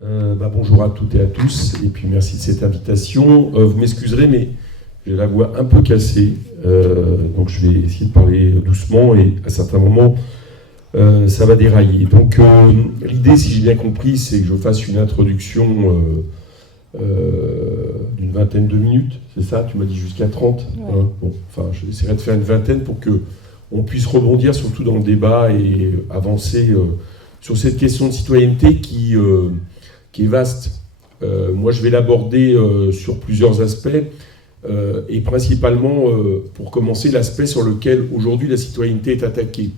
Bonjour à toutes et à tous, et puis merci de cette invitation. Vous m'excuserez, mais j'ai la voix un peu cassée, donc je vais essayer de parler doucement, et à certains moments, ça va dérailler. Donc l'idée, si j'ai bien compris, c'est que je fasse une introduction d'une vingtaine de minutes, c'est ça? Tu m'as dit jusqu'à 30, ouais. Hein, bon, enfin, j'essaierai de faire une vingtaine pour qu'on puisse rebondir surtout dans le débat et avancer sur cette question de citoyenneté qui est vaste. Moi, je vais l'aborder sur plusieurs aspects, et principalement, pour commencer, l'aspect sur lequel aujourd'hui la citoyenneté est attaquée.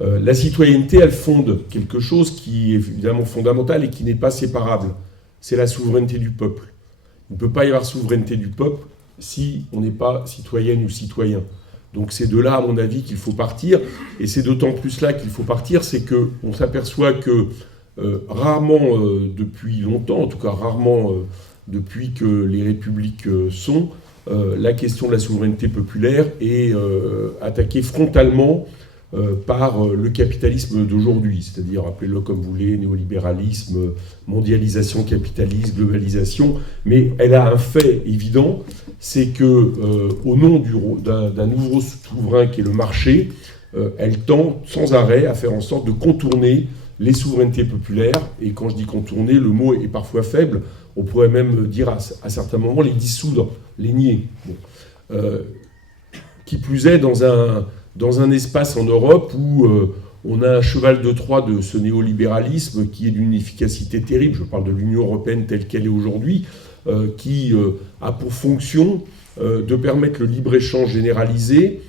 La citoyenneté, elle fonde quelque chose qui est évidemment fondamental et qui n'est pas séparable. C'est la souveraineté du peuple. Il ne peut pas y avoir souveraineté du peuple si on n'est pas citoyenne ou citoyen. Donc c'est de là, à mon avis, qu'il faut partir. Et c'est d'autant plus là qu'il faut partir, c'est qu'on s'aperçoit que rarement, depuis longtemps, en tout cas rarement depuis que les républiques sont, la question de la souveraineté populaire est attaquée frontalement par le capitalisme d'aujourd'hui, c'est-à-dire, appelez-le comme vous voulez, néolibéralisme, mondialisation, capitalisme, globalisation, mais elle a un fait évident, c'est que au nom d'un nouveau souverain qui est le marché, elle tend sans arrêt à faire en sorte de contourner les souverainetés populaires, et quand je dis contourner, le mot est parfois faible, on pourrait même dire à certains moments les dissoudre, les nier. Bon. Qui plus est, dans un espace en Europe où on a un cheval de Troie de ce néolibéralisme qui est d'une efficacité terrible, je parle de l'Union européenne telle qu'elle est aujourd'hui, qui a pour fonction de permettre le libre-échange généralisé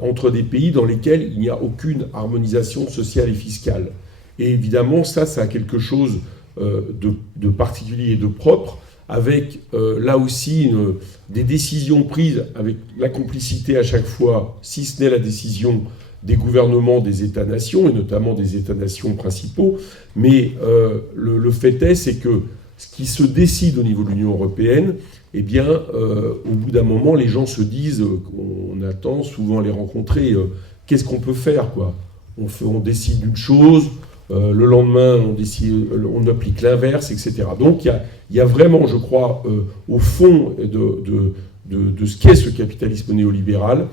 entre des pays dans lesquels il n'y a aucune harmonisation sociale et fiscale. Et évidemment, ça a quelque chose de particulier et de propre, avec là aussi des décisions prises avec la complicité à chaque fois, si ce n'est la décision des gouvernements des États-nations, et notamment des États-nations principaux. Mais le fait est, c'est que ce qui se décide au niveau de l'Union européenne, eh bien, au bout d'un moment, les gens se disent, on attend souvent à les rencontrer, qu'est-ce qu'on peut faire, quoi? On décide une chose, le lendemain, on applique l'inverse, etc. Donc, il y a vraiment, je crois, au fond de ce qu'est ce capitalisme néolibéral,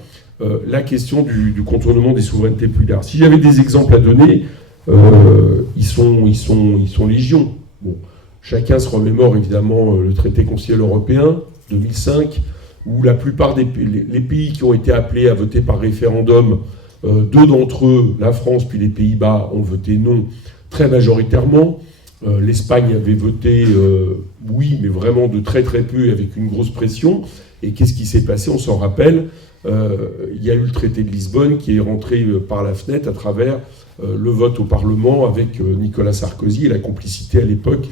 la question du contournement des souverainetés populaires. Si j'avais des exemples à donner, ils sont légion. Bon, chacun se remémore évidemment le traité concilial européen 2005, où la plupart des pays qui ont été appelés à voter par référendum, deux d'entre eux, la France puis les Pays-Bas, ont voté non très majoritairement. L'Espagne avait voté oui, mais vraiment de très très peu, avec une grosse pression. Et qu'est-ce qui s'est passé? On s'en rappelle. Il y a eu le traité de Lisbonne qui est rentré par la fenêtre à travers le vote au Parlement avec Nicolas Sarkozy et la complicité à l'époque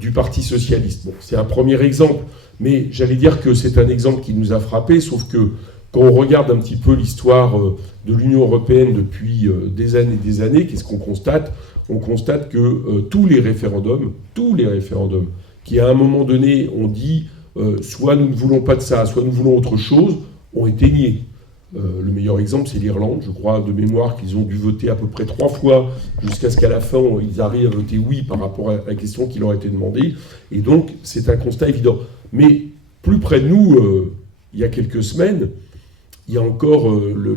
du Parti socialiste. Bon, c'est un premier exemple, mais j'allais dire que c'est un exemple qui nous a frappés, sauf que quand on regarde un petit peu l'histoire de l'Union européenne depuis des années, qu'est-ce qu'on constate? On constate que tous les référendums, qui à un moment donné ont dit soit nous ne voulons pas de ça, soit nous voulons autre chose, ont été niés. Le meilleur exemple, c'est l'Irlande, je crois, de mémoire, qu'ils ont dû voter à peu près 3 fois jusqu'à ce qu'à la fin, ils arrivent à voter oui par rapport à la question qui leur a été demandée. Et donc, c'est un constat évident. Mais plus près de nous, il y a quelques semaines, il y a encore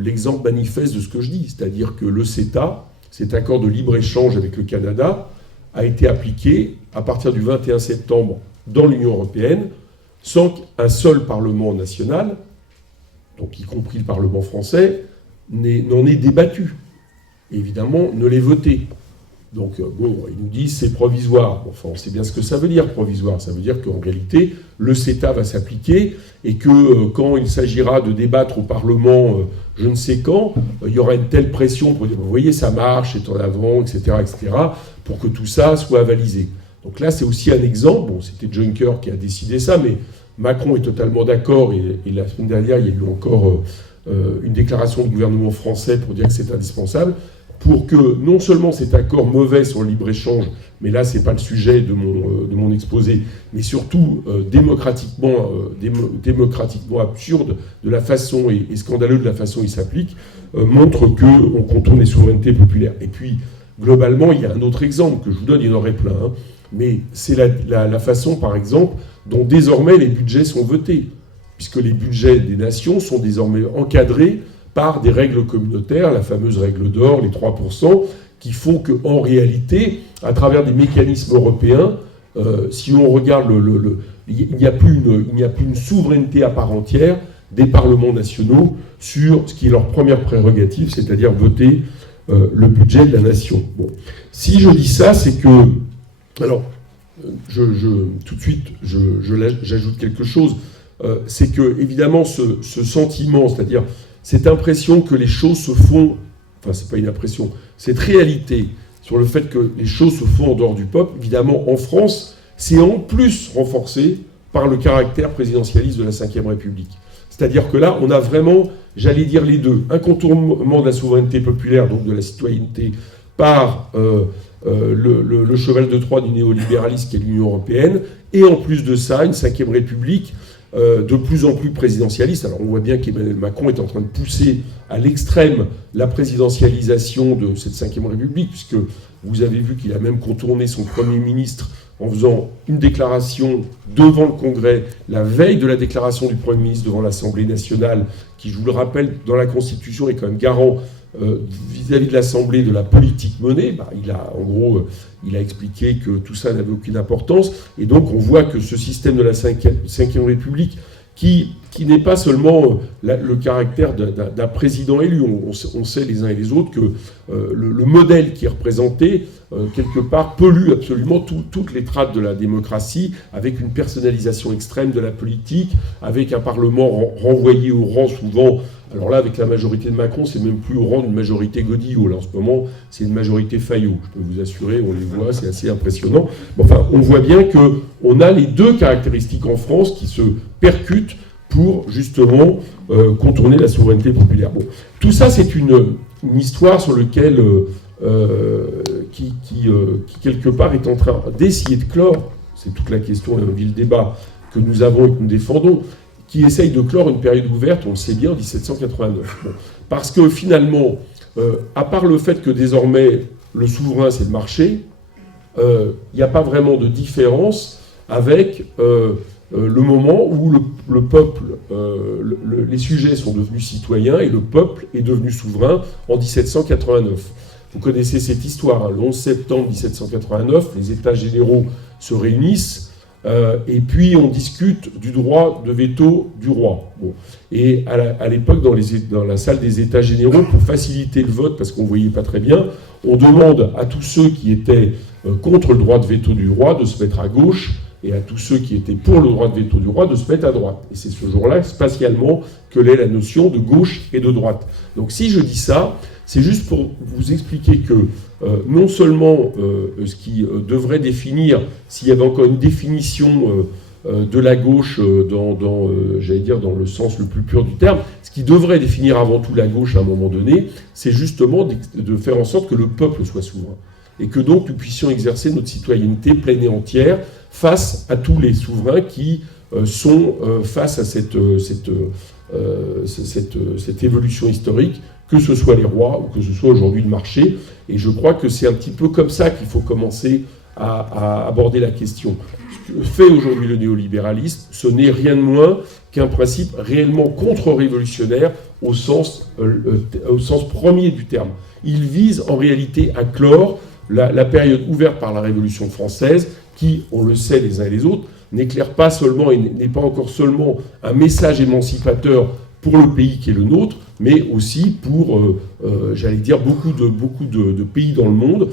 l'exemple manifeste de ce que je dis, c'est-à-dire que le CETA, cet accord de libre-échange avec le Canada, a été appliqué à partir du 21 septembre dans l'Union européenne, sans qu'un seul Parlement national, donc y compris le Parlement français, n'en ait débattu. Et évidemment, ne l'ait voté. Donc, bon, ils nous disent c'est provisoire. Enfin, on sait bien ce que ça veut dire, provisoire. Ça veut dire qu'en réalité, le CETA va s'appliquer et que quand il s'agira de débattre au Parlement, je ne sais quand, il y aura une telle pression pour dire, vous voyez, ça marche, c'est en avant, etc., pour que tout ça soit avalisé. Donc là, c'est aussi un exemple. Bon, c'était Juncker qui a décidé ça, mais Macron est totalement d'accord. Et la semaine dernière, il y a eu encore une déclaration du gouvernement français pour dire que c'est indispensable, pour que non seulement cet accord mauvais sur le libre-échange, mais là, ce n'est pas le sujet de mon exposé, mais surtout démocratiquement absurde de la façon et scandaleux de la façon dont il s'applique, montre qu'on contourne les souverainetés populaires. Et puis, globalement, il y a un autre exemple que je vous donne, il y en aurait plein. mais c'est la façon, par exemple, dont désormais les budgets sont votés, puisque les budgets des nations sont désormais encadrés par des règles communautaires, la fameuse règle d'or, les 3%, qui font qu'en réalité, à travers des mécanismes européens, si on regarde, il n'y a plus une souveraineté à part entière des parlements nationaux sur ce qui est leur première prérogative, c'est-à-dire voter le budget de la nation. Bon. Si je dis ça, c'est que... Alors, tout de suite, j'ajoute quelque chose. C'est que, évidemment, ce sentiment, c'est-à-dire cette impression que les choses se font... Enfin, c'est pas une impression, cette réalité sur le fait que les choses se font en dehors du peuple, évidemment, en France, c'est en plus renforcé par le caractère présidentialiste de la Ve République. C'est-à-dire que là, on a vraiment, j'allais dire les deux, un contournement de la souveraineté populaire, donc de la citoyenneté, par le cheval de Troie du néolibéralisme qui est l'Union européenne, et en plus de ça, une Ve République de plus en plus présidentialiste. Alors on voit bien qu'Emmanuel Macron est en train de pousser à l'extrême la présidentialisation de cette Ve République, puisque vous avez vu qu'il a même contourné son Premier ministre en faisant une déclaration devant le Congrès, la veille de la déclaration du Premier ministre devant l'Assemblée nationale, qui, je vous le rappelle, dans la Constitution est quand même garant vis-à-vis de l'Assemblée de la politique menée. Il a expliqué que tout ça n'avait aucune importance. Et donc on voit que ce système de la Ve République, qui n'est pas seulement le caractère d'un président élu. On sait les uns et les autres que le modèle qui est représenté, quelque part, pollue absolument toutes les traces de la démocratie, avec une personnalisation extrême de la politique, avec un Parlement renvoyé au rang souvent. Alors là, avec la majorité de Macron, c'est même plus au rang d'une majorité Godillot. Là, en ce moment, c'est une majorité Fayot. Je peux vous assurer, on les voit, c'est assez impressionnant. Enfin, on voit bien qu'on a les deux caractéristiques en France qui se percutent pour, justement, contourner la souveraineté populaire. Bon, tout ça, c'est une histoire sur laquelle, qui, quelque part, est en train d'essayer de clore, c'est toute la question et le débat que nous avons et que nous défendons, qui essaye de clore une période ouverte, on le sait bien, en 1789. Bon, parce que finalement, à part le fait que désormais le souverain c'est le marché, il n'y a pas vraiment de différence avec le moment où le peuple, les sujets sont devenus citoyens et le peuple est devenu souverain en 1789. Vous connaissez cette histoire, hein, le 11 septembre 1789, les États généraux se réunissent, et puis on discute du droit de veto du roi. Bon. Et à l'époque, dans la salle des États généraux, pour faciliter le vote, parce qu'on ne voyait pas très bien, on demande à tous ceux qui étaient contre le droit de veto du roi de se mettre à gauche, et à tous ceux qui étaient pour le droit de veto du roi de se mettre à droite. Et c'est ce jour-là, spatialement, que l'est la notion de gauche et de droite. Donc si je dis ça, c'est juste pour vous expliquer que non seulement ce qui devrait définir, s'il y avait encore une définition de la gauche j'allais dire dans le sens le plus pur du terme, ce qui devrait définir avant tout la gauche à un moment donné, c'est justement de faire en sorte que le peuple soit souverain. Et que donc nous puissions exercer notre citoyenneté pleine et entière face à tous les souverains qui sont face à cette évolution historique, que ce soit les rois ou que ce soit aujourd'hui le marché. Et je crois que c'est un petit peu comme ça qu'il faut commencer à aborder la question. Ce que fait aujourd'hui le néolibéralisme, ce n'est rien de moins qu'un principe réellement contre-révolutionnaire au sens premier du terme. Il vise en réalité à clore la période ouverte par la Révolution française, qui, on le sait les uns et les autres, n'éclaire pas seulement et n'est pas encore seulement un message émancipateur pour le pays qui est le nôtre, mais aussi pour, j'allais dire, beaucoup de pays dans le monde,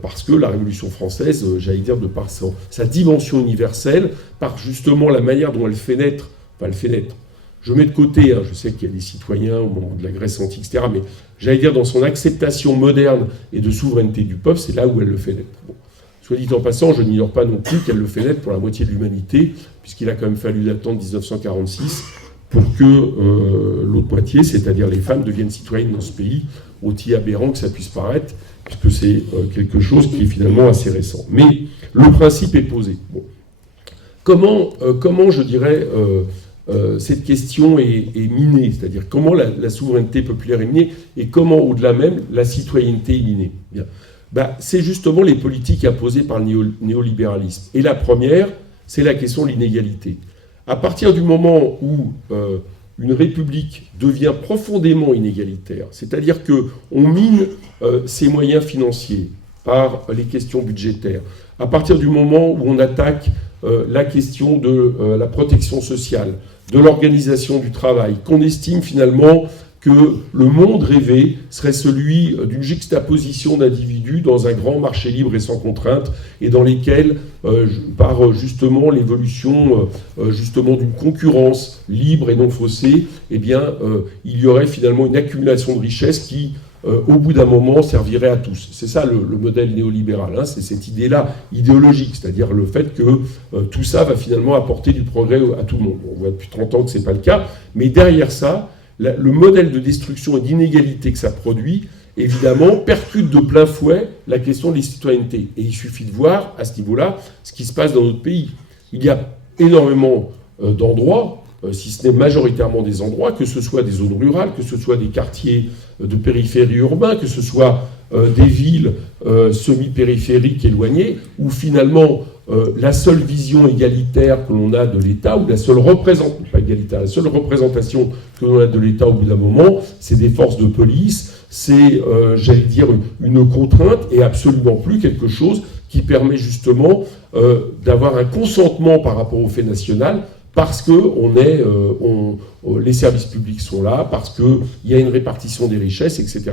parce que la Révolution française, j'allais dire, de par sa dimension universelle, par justement la manière dont elle fait naître, je mets de côté, hein, je sais qu'il y a des citoyens au moment de la Grèce antique, etc., mais j'allais dire, dans son acceptation moderne et de souveraineté du peuple, c'est là où elle le fait naître. Bon. Soit dit en passant, je n'ignore pas non plus qu'elle le fait naître pour la moitié de l'humanité, puisqu'il a quand même fallu attendre 1946 pour que l'autre moitié, c'est-à-dire les femmes, deviennent citoyennes dans ce pays, aussi aberrant que ça puisse paraître, puisque c'est quelque chose qui est finalement assez récent. Mais le principe est posé. Bon. Comment je dirais, cette question est minée, c'est-à-dire comment la souveraineté populaire est minée, et comment, au-delà même, la citoyenneté est minée. Bien. C'est justement les politiques imposées par le néolibéralisme. Et la première, c'est la question de l'inégalité. À partir du moment où une république devient profondément inégalitaire, c'est-à-dire qu'on mine ses moyens financiers par les questions budgétaires, à partir du moment où on attaque la question de la protection sociale, de l'organisation du travail, qu'on estime finalement que le monde rêvé serait celui d'une juxtaposition d'individus dans un grand marché libre et sans contrainte, et dans lesquels, par justement l'évolution justement d'une concurrence libre et non faussée, eh bien, il y aurait finalement une accumulation de richesses qui, au bout d'un moment, servirait à tous. C'est ça le modèle néolibéral, hein, c'est cette idée-là idéologique, c'est-à-dire le fait que tout ça va finalement apporter du progrès à tout le monde. On voit depuis 30 ans que ce n'est pas le cas, mais derrière ça, le modèle de destruction et d'inégalité que ça produit, évidemment, percute de plein fouet la question de la citoyenneté. Et il suffit de voir, à ce niveau-là, ce qui se passe dans notre pays. Il y a énormément d'endroits, si ce n'est majoritairement des endroits, que ce soit des zones rurales, que ce soit des quartiers de périphérie urbains, que ce soit des villes semi-périphériques éloignées, où finalement la seule vision égalitaire que l'on a de l'État, ou la seule représentation, pas égalitaire, la seule représentation que l'on a de l'État au bout d'un moment, c'est des forces de police, c'est, j'allais dire, une contrainte, et absolument plus quelque chose qui permet justement d'avoir un consentement par rapport au fait national, parce que les services publics sont là, parce qu'il y a une répartition des richesses, etc.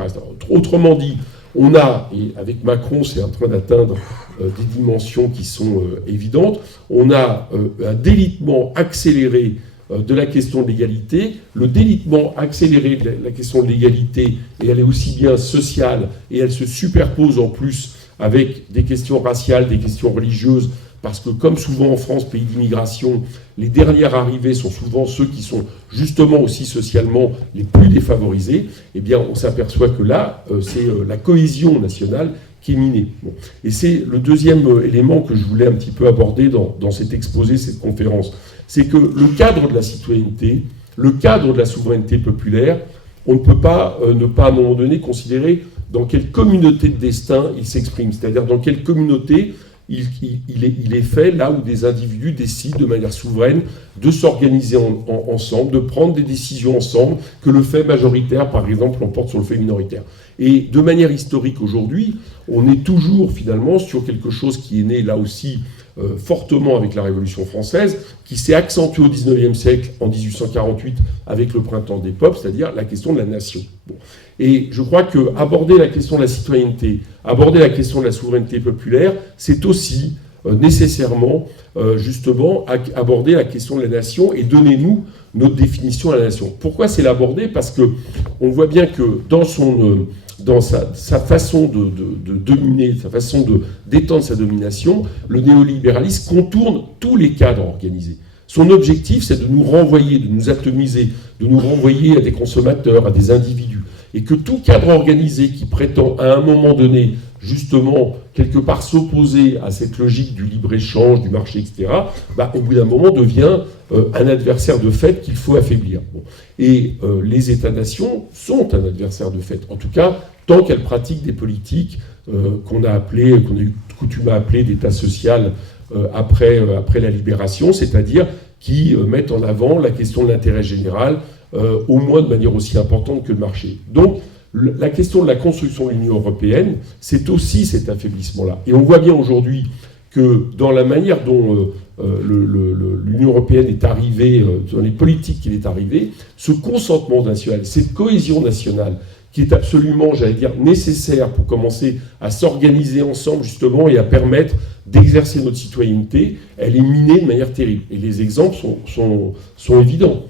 Autrement dit, on a, et avec Macron, c'est en train d'atteindre des dimensions qui sont évidentes, on a un délitement accéléré de la question de l'égalité. Le délitement accéléré de la question de l'égalité, et elle est aussi bien sociale, et elle se superpose en plus avec des questions raciales, des questions religieuses, parce que comme souvent en France, pays d'immigration, les dernières arrivées sont souvent ceux qui sont justement aussi socialement les plus défavorisés, eh bien on s'aperçoit que là, c'est la cohésion nationale qui est minée. Bon. Et c'est le deuxième élément que je voulais un petit peu aborder dans cet exposé, cette conférence. C'est que le cadre de la citoyenneté, le cadre de la souveraineté populaire, on ne peut pas ne pas à un moment donné considérer dans quelle communauté de destin il s'exprime, c'est-à-dire dans quelle communauté il est fait là où des individus décident de manière souveraine de s'organiser ensemble, de prendre des décisions ensemble, que le fait majoritaire, par exemple, l'emporte sur le fait minoritaire. Et de manière historique aujourd'hui, on est toujours finalement sur quelque chose qui est né là aussi fortement avec la Révolution française, qui s'est accentué au XIXe siècle, en 1848, avec le printemps des peuples, c'est-à-dire la question de la nation. Bon. Et je crois qu'aborder la question de la citoyenneté, aborder la question de la souveraineté populaire, c'est aussi nécessairement, justement, aborder la question de la nation et donnez-nous notre définition à la nation. Pourquoi c'est l'aborder ? Parce qu'on voit bien que dans sa façon de dominer, sa façon d'étendre sa domination, le néolibéralisme contourne tous les cadres organisés. Son objectif, c'est de nous renvoyer, de nous atomiser, de nous renvoyer à des consommateurs, à des individus. Et que tout cadre organisé qui prétend à un moment donné, justement, quelque part s'opposer à cette logique du libre-échange, du marché, etc., au bout d'un moment devient un adversaire de fait qu'il faut affaiblir. Bon. Et les États-nations sont un adversaire de fait. En tout cas, tant qu'elles pratiquent des politiques qu'on a eu coutume à appeler d'État social après la libération, c'est-à-dire qui mettent en avant la question de l'intérêt général, au moins de manière aussi importante que le marché. Donc, la question de la construction de l'Union européenne, c'est aussi cet affaiblissement-là. Et on voit bien aujourd'hui que dans la manière dont l'Union européenne est arrivée, dans les politiques qu'il est arrivé, ce consentement national, cette cohésion nationale, qui est absolument, j'allais dire, nécessaire pour commencer à s'organiser ensemble, justement, et à permettre d'exercer notre citoyenneté, elle est minée de manière terrible. Et les exemples sont évidents.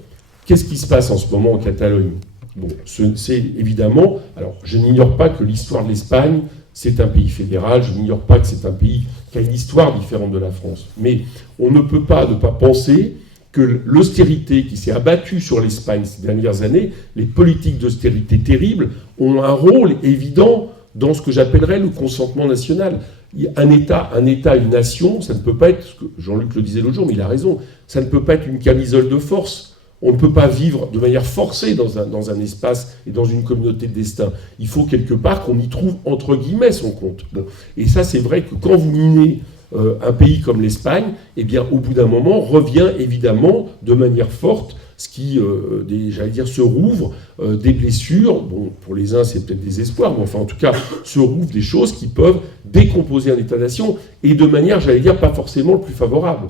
Qu'est-ce qui se passe en ce moment en Catalogne ? Bon, c'est évidemment... Alors, je n'ignore pas que l'histoire de l'Espagne, c'est un pays fédéral, je n'ignore pas que c'est un pays qui a une histoire différente de la France. Mais on ne peut pas ne pas penser que l'austérité qui s'est abattue sur l'Espagne ces dernières années, les politiques d'austérité terribles, ont un rôle évident dans ce que j'appellerais le consentement national. Un État, une nation, ça ne peut pas être, Jean-Luc le disait l'autre jour, mais il a raison, ça ne peut pas être une camisole de force on ne peut pas vivre de manière forcée dans un espace et dans une communauté de destin. Il faut quelque part qu'on y trouve, entre guillemets, son compte. Bon. Et ça, c'est vrai que quand vous minez un pays comme l'Espagne, eh bien, au bout d'un moment, revient évidemment de manière forte ce qui, j'allais dire, se rouvre des blessures. Bon, pour les uns, c'est peut-être des espoirs, mais enfin, en tout cas, se rouvre des choses qui peuvent décomposer un État-nation, et de manière, j'allais dire, pas forcément le plus favorable.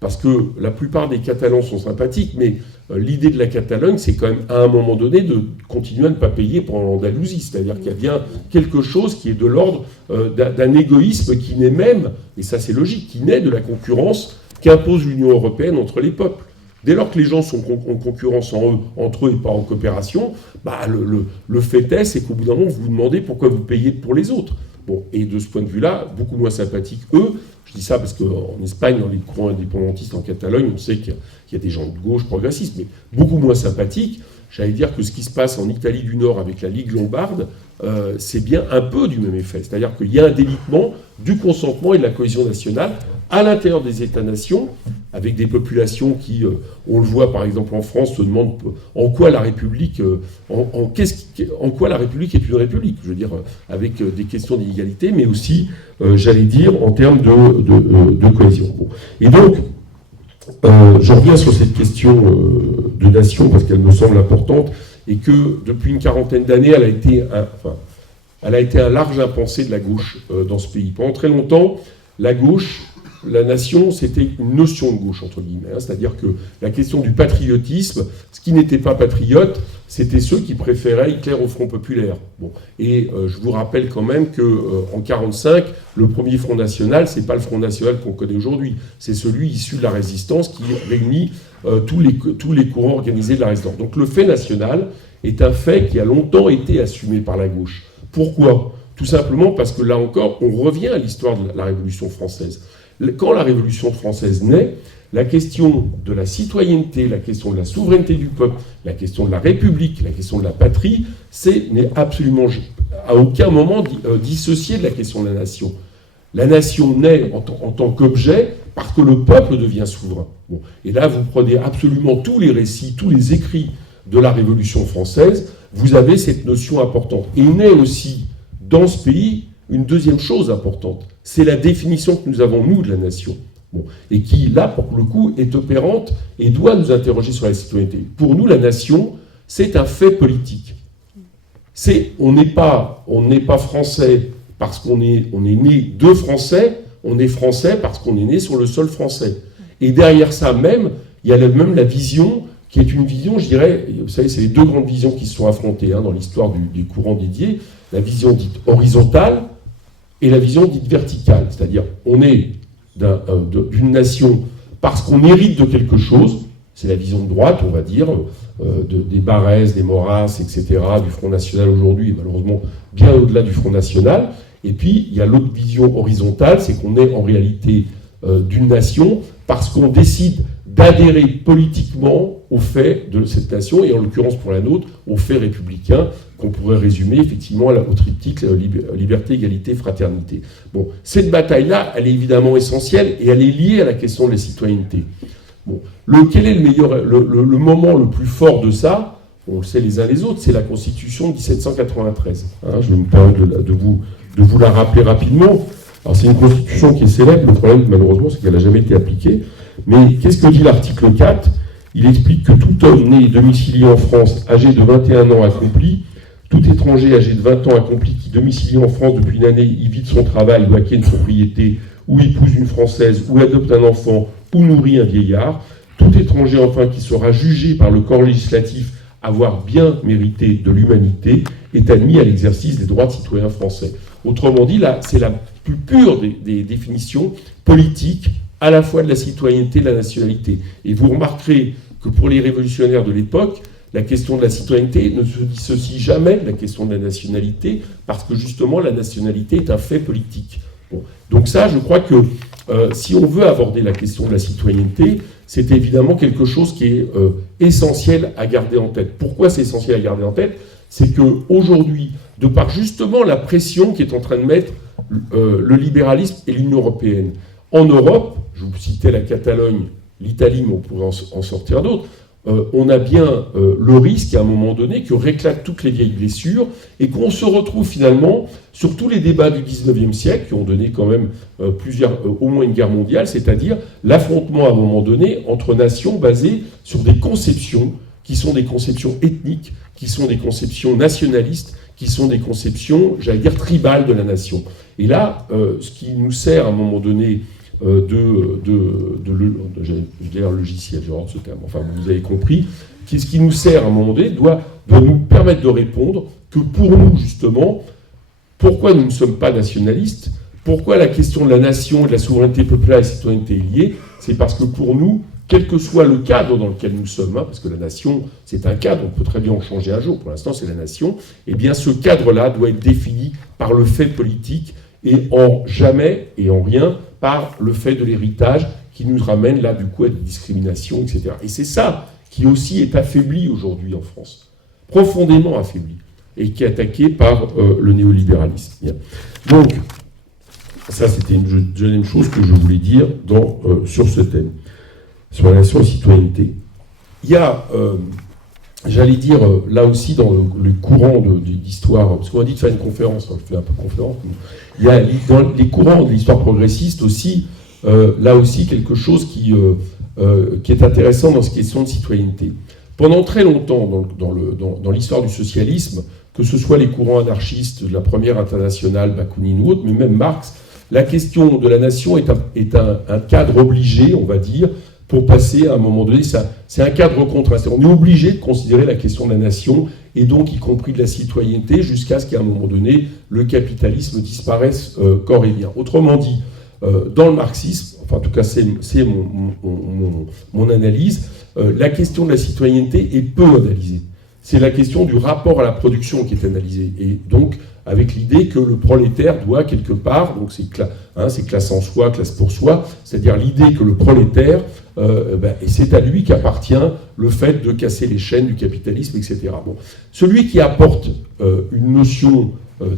Parce que la plupart des Catalans sont sympathiques, mais l'idée de la Catalogne, c'est quand même, à un moment donné, de continuer à ne pas payer pour l'Andalousie. C'est-à-dire qu'il y a bien quelque chose qui est de l'ordre d'un égoïsme qui naît même, et ça c'est logique, qui naît de la concurrence qu'impose l'Union européenne entre les peuples. Dès lors que les gens sont en concurrence entre eux et pas en coopération, bah le fait est, c'est qu'au bout d'un moment, vous vous demandez pourquoi vous payez pour les autres. Bon, et de ce point de vue-là, beaucoup moins sympathiques, eux. Je dis ça parce qu'en Espagne, dans les courants indépendantistes en Catalogne, on sait qu'il y a des gens de gauche progressistes, mais beaucoup moins sympathiques. J'allais dire que ce qui se passe en Italie du Nord avec la Ligue lombarde, c'est bien un peu du même effet. C'est-à-dire qu'il y a un délitement du consentement et de la cohésion nationale à l'intérieur des États-nations, avec des populations qui, on le voit par exemple en France, se demandent en quoi la République, en quoi la République est une république. Je veux dire, avec des questions d'inégalité, mais aussi, j'allais dire, en termes de cohésion. Bon. Et donc, je reviens sur cette question de nation parce qu'elle me semble importante et que depuis une quarantaine d'années, elle a été un large impensé de la gauche dans ce pays. Pendant très longtemps, la gauche, la nation, c'était une notion de gauche, entre guillemets. Hein, c'est-à-dire que la question du patriotisme, ce qui n'était pas patriote, c'était ceux qui préféraient Hitler au Front populaire. Bon. Et je vous rappelle quand même qu'en 1945, le premier Front national, c'est pas le Front national qu'on connaît aujourd'hui. C'est celui issu de la résistance qui réunit tous les courants organisés de la résistance. Donc le fait national est un fait qui a longtemps été assumé par la gauche. Pourquoi ? Tout simplement parce que là encore, on revient à l'histoire de la Révolution française. Quand la Révolution française naît, la question de la citoyenneté, la question de la souveraineté du peuple, la question de la République, la question de la patrie, n'est absolument à aucun moment dissociée de la question de la nation. La nation naît en tant qu'objet parce que le peuple devient souverain. Bon. Et là, vous prenez absolument tous les récits, tous les écrits de la Révolution française, vous avez cette notion importante. Et il naît aussi, dans ce pays, une deuxième chose importante, c'est la définition que nous avons, nous, de la nation. Bon. Et qui, là, pour le coup, est opérante et doit nous interroger sur la citoyenneté. Pour nous, la nation, c'est un fait politique. On n'est pas français parce qu'on est né de Français, on est français parce qu'on est né sur le sol français. Et derrière ça même, il y a même la vision qui est une vision, je dirais, vous savez, c'est les deux grandes visions qui se sont affrontées dans l'histoire des courants dédiés, la vision dite horizontale et la vision dite verticale. C'est-à-dire, on est d'une nation parce qu'on hérite de quelque chose, c'est la vision de droite, on va dire, des Barrès, des Maurras, etc., du Front National aujourd'hui, et malheureusement bien au-delà du Front National. Et puis, il y a l'autre vision horizontale, c'est qu'on est en réalité d'une nation parce qu'on décide d'adhérer politiquement au fait de cette nation, et en l'occurrence pour la nôtre, au fait républicain, qu'on pourrait résumer effectivement au triptyque liberté, égalité, fraternité. Bon, cette bataille-là, elle est évidemment essentielle, et elle est liée à la question de la citoyenneté. Bon, quel est le moment le plus fort de ça? On le sait les uns les autres, c'est la Constitution de 1793. Je vais me permettre de vous la rappeler rapidement. Alors c'est une Constitution qui est célèbre, le problème malheureusement c'est qu'elle n'a jamais été appliquée. Mais qu'est-ce que dit l'article 4 ? Il explique que tout homme né et domicilié en France, âgé de 21 ans accompli, tout étranger âgé de 20 ans accompli qui domicilie en France depuis une année, y vit de son travail ou acquiert une propriété, ou épouse une Française, ou adopte un enfant, ou nourrit un vieillard, tout étranger enfin qui sera jugé par le corps législatif avoir bien mérité de l'humanité, est admis à l'exercice des droits de citoyens français. Autrement dit, là, c'est la plus pure des définitions politiques, à la fois de la citoyenneté et de la nationalité. Et vous remarquerez que pour les révolutionnaires de l'époque, la question de la citoyenneté ne se dissocie jamais de la question de la nationalité, parce que justement, la nationalité est un fait politique. Bon. Donc ça, je crois que si on veut aborder la question de la citoyenneté, c'est évidemment quelque chose qui est essentiel à garder en tête. Pourquoi c'est essentiel à garder en tête ? C'est qu'aujourd'hui, de par justement la pression qui est en train de mettre le libéralisme et l'Union européenne, en Europe, je vous citais la Catalogne, l'Italie, mais on pourrait en sortir d'autres, on a bien le risque, à un moment donné, que réclament toutes les vieilles blessures et qu'on se retrouve finalement sur tous les débats du 19e siècle, qui ont donné quand même au moins une guerre mondiale, c'est-à-dire l'affrontement à un moment donné entre nations basées sur des conceptions qui sont des conceptions ethniques, qui sont des conceptions nationalistes, qui sont des conceptions, j'allais dire, tribales de la nation. Et là, ce qui nous sert à un moment donné j'allais dire logiciel, j'ai horreur de ce terme, enfin vous avez compris, ce qui nous sert à un moment donné doit nous permettre de répondre que pour nous, justement, pourquoi nous ne sommes pas nationalistes, pourquoi la question de la nation, de la souveraineté populaire et de la citoyenneté est liée, c'est parce que pour nous, quel que soit le cadre dans lequel nous sommes, parce que la nation, c'est un cadre, on peut très bien en changer un jour, pour l'instant c'est la nation, eh bien ce cadre-là doit être défini par le fait politique et en jamais et en rien par le fait de l'héritage qui nous ramène là du coup à des discriminations, etc. Et c'est ça qui aussi est affaibli aujourd'hui en France, profondément affaibli, et qui est attaqué par le néolibéralisme. Bien. Donc, ça c'était une deuxième chose que je voulais dire sur ce thème, sur la nation et la citoyenneté. Il y a, j'allais dire, là aussi dans le courant d'histoire, parce qu'on a dit de faire une conférence, je fais un peu conférence, il y a dans les courants de l'histoire progressiste aussi, là aussi quelque chose qui est intéressant dans cette question de citoyenneté. Pendant très longtemps, dans l'histoire du socialisme, que ce soit les courants anarchistes de la première internationale, Bakounine ou autre, mais même Marx, la question de la nation est un cadre obligé, on va dire, pour passer à un moment donné, c'est un cadre contraint. On est obligé de considérer la question de la nation, et donc y compris de la citoyenneté, jusqu'à ce qu'à un moment donné, le capitalisme disparaisse corps et bien. Autrement dit, dans le marxisme, enfin en tout cas c'est mon analyse, la question de la citoyenneté est peu analysée. C'est la question du rapport à la production qui est analysée. Et donc, avec l'idée que le prolétaire doit quelque part, donc c'est classe en soi, classe pour soi, c'est-à-dire l'idée que le prolétaire, et c'est à lui qu'appartient le fait de casser les chaînes du capitalisme, etc. Bon. Celui qui apporte une notion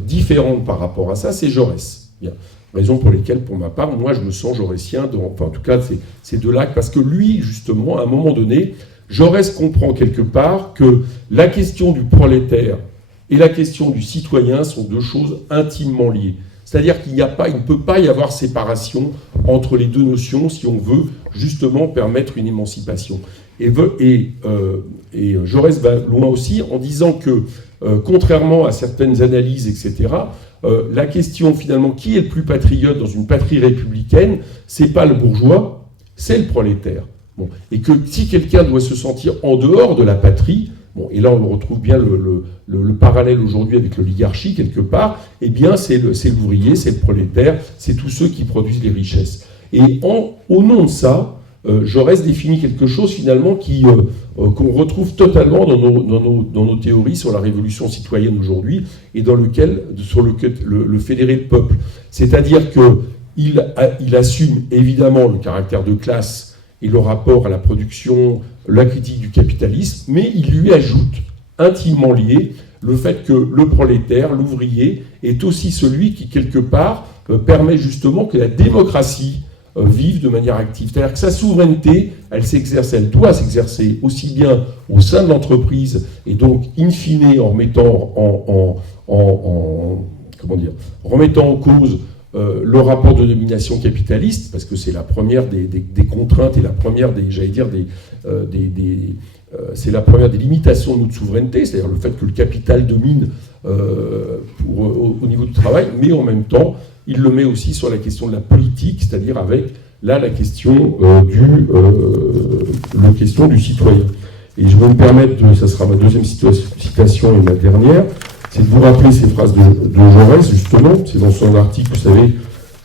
différente par rapport à ça, c'est Jaurès. Bien. Raison pour lesquelles, pour ma part, moi je me sens jaurétien, enfin en tout cas c'est de là, parce que lui, justement, à un moment donné, Jaurès comprend quelque part que la question du prolétaire et la question du citoyen sont deux choses intimement liées. C'est-à-dire qu'il ne peut pas y avoir séparation entre les deux notions si on veut justement permettre une émancipation. Et Jaurès va loin aussi en disant que, contrairement à certaines analyses, etc., la question finalement, qui est le plus patriote dans une patrie républicaine, c'est pas le bourgeois, c'est le prolétaire. Bon. Et que si quelqu'un doit se sentir en dehors de la patrie, bon, et là on retrouve bien le parallèle aujourd'hui avec l'oligarchie quelque part, eh bien c'est l'ouvrier, c'est le prolétaire, c'est tous ceux qui produisent les richesses. Et au nom de ça, Jaurès définit quelque chose finalement qu'on retrouve totalement dans nos théories sur la révolution citoyenne aujourd'hui et sur le fédéré de peuple. C'est-à-dire qu'il assume évidemment le caractère de classe et le rapport à la production, la critique du capitalisme, mais il lui ajoute, intimement lié, le fait que le prolétaire, l'ouvrier, est aussi celui qui, quelque part, permet justement que la démocratie vive de manière active. C'est-à-dire que sa souveraineté, elle doit s'exercer aussi bien au sein de l'entreprise, et donc, in fine, en remettant en cause le rapport de domination capitaliste, parce que c'est la première des contraintes et la première c'est la première des limitations de notre souveraineté, c'est-à-dire le fait que le capital domine au niveau du travail, mais en même temps, il le met aussi sur la question de la politique, c'est-à-dire avec là la question du citoyen. Et je vais me permettre, ça sera ma deuxième citation et ma dernière, c'est de vous rappeler ces phrases de Jaurès, justement. C'est dans son article, vous savez,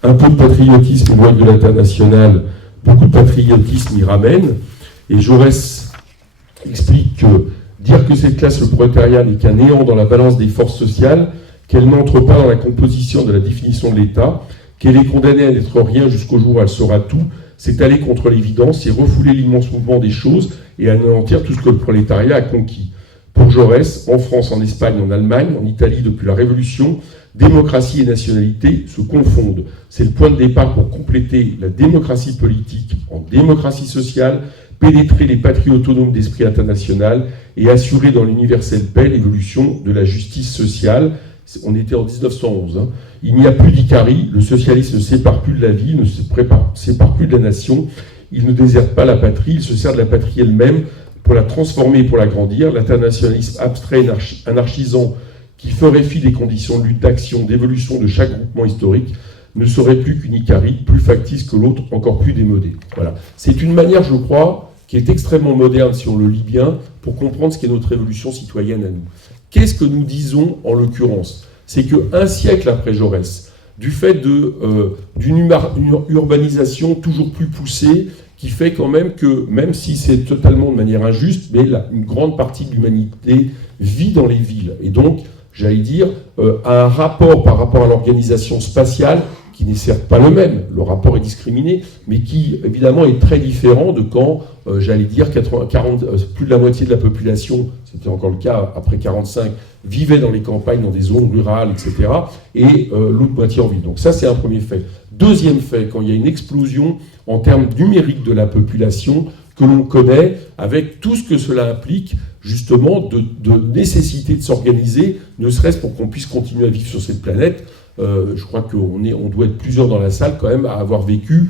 un peu de patriotisme éloigne de l'international, beaucoup de patriotisme y ramène. Et Jaurès explique que dire que cette classe, le prolétariat, n'est qu'un néant dans la balance des forces sociales, qu'elle n'entre pas dans la composition de la définition de l'État, qu'elle est condamnée à n'être rien jusqu'au jour où elle sera tout, c'est aller contre l'évidence, c'est refouler l'immense mouvement des choses et anéantir tout ce que le prolétariat a conquis. Pour Jaurès, en France, en Espagne, en Allemagne, en Italie, depuis la Révolution, démocratie et nationalité se confondent. C'est le point de départ pour compléter la démocratie politique en démocratie sociale, pénétrer les patries autonomes d'esprit international et assurer dans l'universelle paix l'évolution de la justice sociale. On était en 1911. Hein. Il n'y a plus d'Icari, le socialisme ne sépare plus de la vie, ne sépare plus de la nation, il ne déserte pas la patrie, il se sert de la patrie elle-même pour la transformer et pour l'agrandir. L'internationalisme abstrait anarchisant qui ferait fi des conditions de lutte, d'action, d'évolution de chaque groupement historique ne serait plus qu'une Icari, plus factice que l'autre, encore plus démodée. Voilà. C'est une manière, je crois, qui est extrêmement moderne, si on le lit bien, pour comprendre ce qu'est notre révolution citoyenne à nous. Qu'est-ce que nous disons, en l'occurrence? C'est qu'un siècle après Jaurès, du fait d'une urbanisation toujours plus poussée, qui fait quand même que, même si c'est totalement de manière injuste, mais une grande partie de l'humanité vit dans les villes. Et donc, j'allais dire, a un rapport par rapport à l'organisation spatiale qui n'est certes pas le même, le rapport est discriminé, mais qui évidemment est très différent de quand, j'allais dire, plus de la moitié de la population, c'était encore le cas après 1945, vivait dans les campagnes, dans des zones rurales, etc., et l'autre moitié en ville. Donc ça, c'est un premier fait. Deuxième fait, quand il y a une explosion en termes numériques de la population, que l'on connaît, avec tout ce que cela implique, justement, de nécessité de s'organiser, ne serait-ce pour qu'on puisse continuer à vivre sur cette planète. Je crois qu'on doit être plusieurs dans la salle quand même à avoir vécu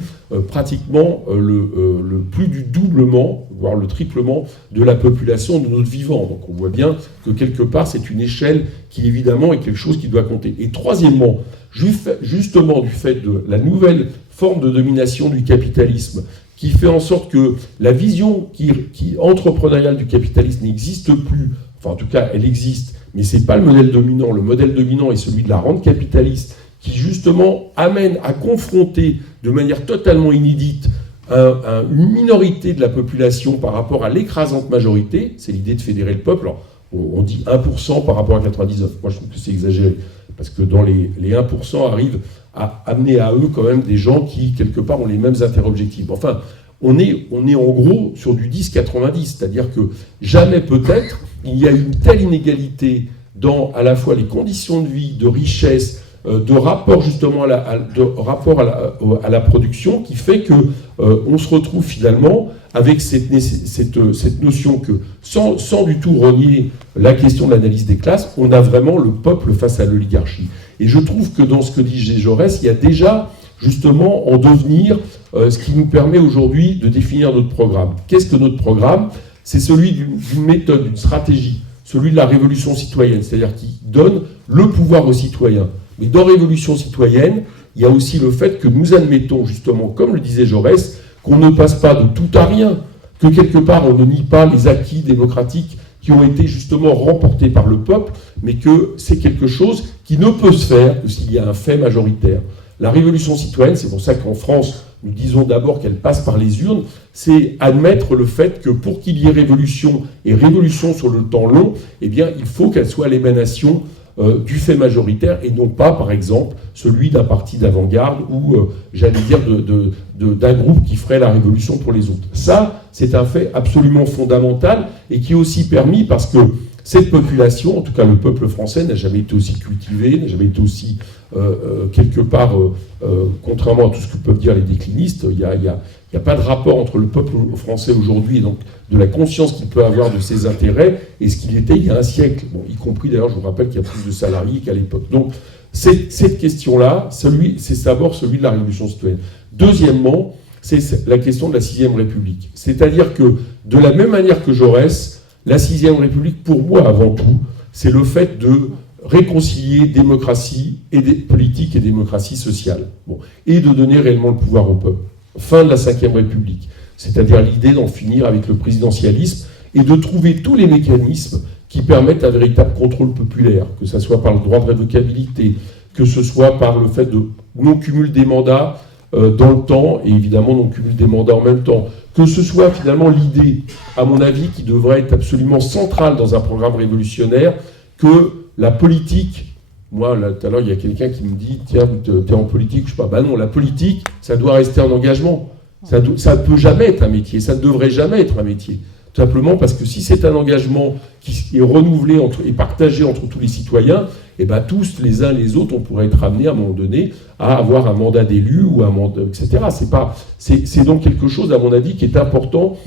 pratiquement le plus du doublement, voire le triplement de la population de notre vivant. Donc on voit bien que quelque part c'est une échelle qui évidemment est quelque chose qui doit compter. Et troisièmement, justement du fait de la nouvelle forme de domination du capitalisme, qui fait en sorte que la vision entrepreneuriale du capitalisme n'existe plus, enfin en tout cas elle existe, mais ce n'est pas le modèle dominant. Le modèle dominant est celui de la rente capitaliste, qui justement amène à confronter de manière totalement inédite une minorité de la population par rapport à l'écrasante majorité. C'est l'idée de fédérer le peuple. Alors, on dit 1% par rapport à 99. Moi je trouve que c'est exagéré, parce que dans les 1% arrivent à amener à eux quand même des gens qui, quelque part, ont les mêmes interobjectifs. Enfin, on est en gros sur du 10-90, c'est-à-dire que jamais peut-être il y a une telle inégalité dans à la fois les conditions de vie, de richesse, de rapport justement à la production, qui fait que on se retrouve finalement avec cette notion que, sans du tout renier la question de l'analyse des classes, on a vraiment le peuple face à l'oligarchie. Et je trouve que dans ce que dit Jaurès, il y a déjà justement en devenir ce qui nous permet aujourd'hui de définir notre programme. Qu'est-ce que notre programme? C'est celui d'une méthode, d'une stratégie, celui de la révolution citoyenne, c'est-à-dire qui donne le pouvoir aux citoyens. Mais dans révolution citoyenne, il y a aussi le fait que nous admettons justement, comme le disait Jaurès, qu'on ne passe pas de tout à rien, que quelque part on ne nie pas les acquis démocratiques qui ont été justement remportés par le peuple, mais que c'est quelque chose qui ne peut se faire que s'il y a un fait majoritaire. La révolution citoyenne, c'est pour ça qu'en France, nous disons d'abord qu'elle passe par les urnes, c'est admettre le fait que pour qu'il y ait révolution, et révolution sur le temps long, eh bien, il faut qu'elle soit l'émanation du fait majoritaire, et non pas, par exemple, celui d'un parti d'avant-garde ou, j'allais dire, d'un groupe qui ferait la révolution pour les autres. Ça, c'est un fait absolument fondamental, et qui est aussi permis parce que cette population, en tout cas le peuple français, n'a jamais été aussi cultivé, n'a jamais été aussi, quelque part, contrairement à tout ce que peuvent dire les déclinistes, il n'y a pas de rapport entre le peuple français aujourd'hui et donc de la conscience qu'il peut avoir de ses intérêts et ce qu'il était il y a un siècle. Bon, y compris d'ailleurs, je vous rappelle qu'il y a plus de salariés qu'à l'époque. Donc cette question-là, c'est d'abord celui de la révolution citoyenne. Deuxièmement, c'est la question de la 6e République. C'est-à-dire que de la même manière que Jaurès, la 6e République, pour moi avant tout, c'est le fait de réconcilier démocratie politique et démocratie sociale. Bon, et de donner réellement le pouvoir au peuple. Fin de la 5e République, c'est-à-dire l'idée d'en finir avec le présidentialisme et de trouver tous les mécanismes qui permettent un véritable contrôle populaire, que ce soit par le droit de révocabilité, que ce soit par le fait de non-cumul des mandats dans le temps, et évidemment non-cumul des mandats en même temps, que ce soit finalement l'idée, à mon avis, qui devrait être absolument centrale dans un programme révolutionnaire, que la politique... Moi, là, tout à l'heure, il y a quelqu'un qui me dit « Tiens, t'es en politique ?» Je sais pas. Ben non, la politique, ça doit rester un engagement. Ça ne peut jamais être un métier. Ça ne devrait jamais être un métier. Tout simplement parce que si c'est un engagement qui est renouvelé et partagé entre tous les citoyens, et bien tous, les uns les autres, on pourrait être amenés à un moment donné à avoir un mandat d'élu ou un mandat, etc. C'est donc quelque chose, à mon avis, qui est important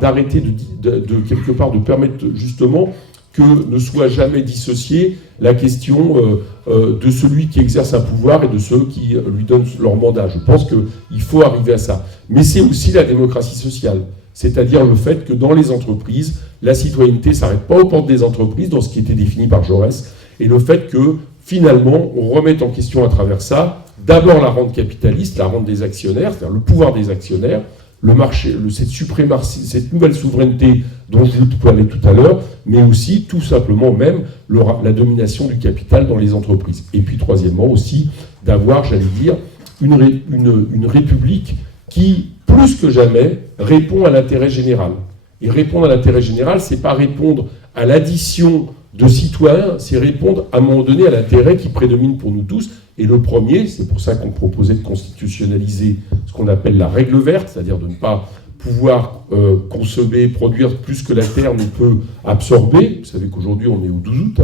d'arrêter de quelque part de permettre justement que ne soit jamais dissociée la question de celui qui exerce un pouvoir et de ceux qui lui donnent leur mandat. Je pense qu'il faut arriver à ça. Mais c'est aussi la démocratie sociale, c'est-à-dire le fait que dans les entreprises, la citoyenneté ne s'arrête pas aux portes des entreprises, dans ce qui était défini par Jaurès, et le fait que finalement, on remette en question à travers ça, d'abord la rente capitaliste, la rente des actionnaires, c'est-à-dire le pouvoir des actionnaires, le marché, cette suprématie, cette nouvelle souveraineté dont je vous parlais tout à l'heure, mais aussi tout simplement même la domination du capital dans les entreprises. Et puis troisièmement aussi d'avoir, j'allais dire, une république qui, plus que jamais, répond à l'intérêt général. Et répondre à l'intérêt général, c'est pas répondre à l'addition de citoyens, c'est répondre à un moment donné à l'intérêt qui prédomine pour nous tous. Et le premier, c'est pour ça qu'on proposait de constitutionnaliser ce qu'on appelle la règle verte, c'est-à-dire de ne pas pouvoir consommer, produire plus que la terre ne peut absorber. Vous savez qu'aujourd'hui, on est au 12 août,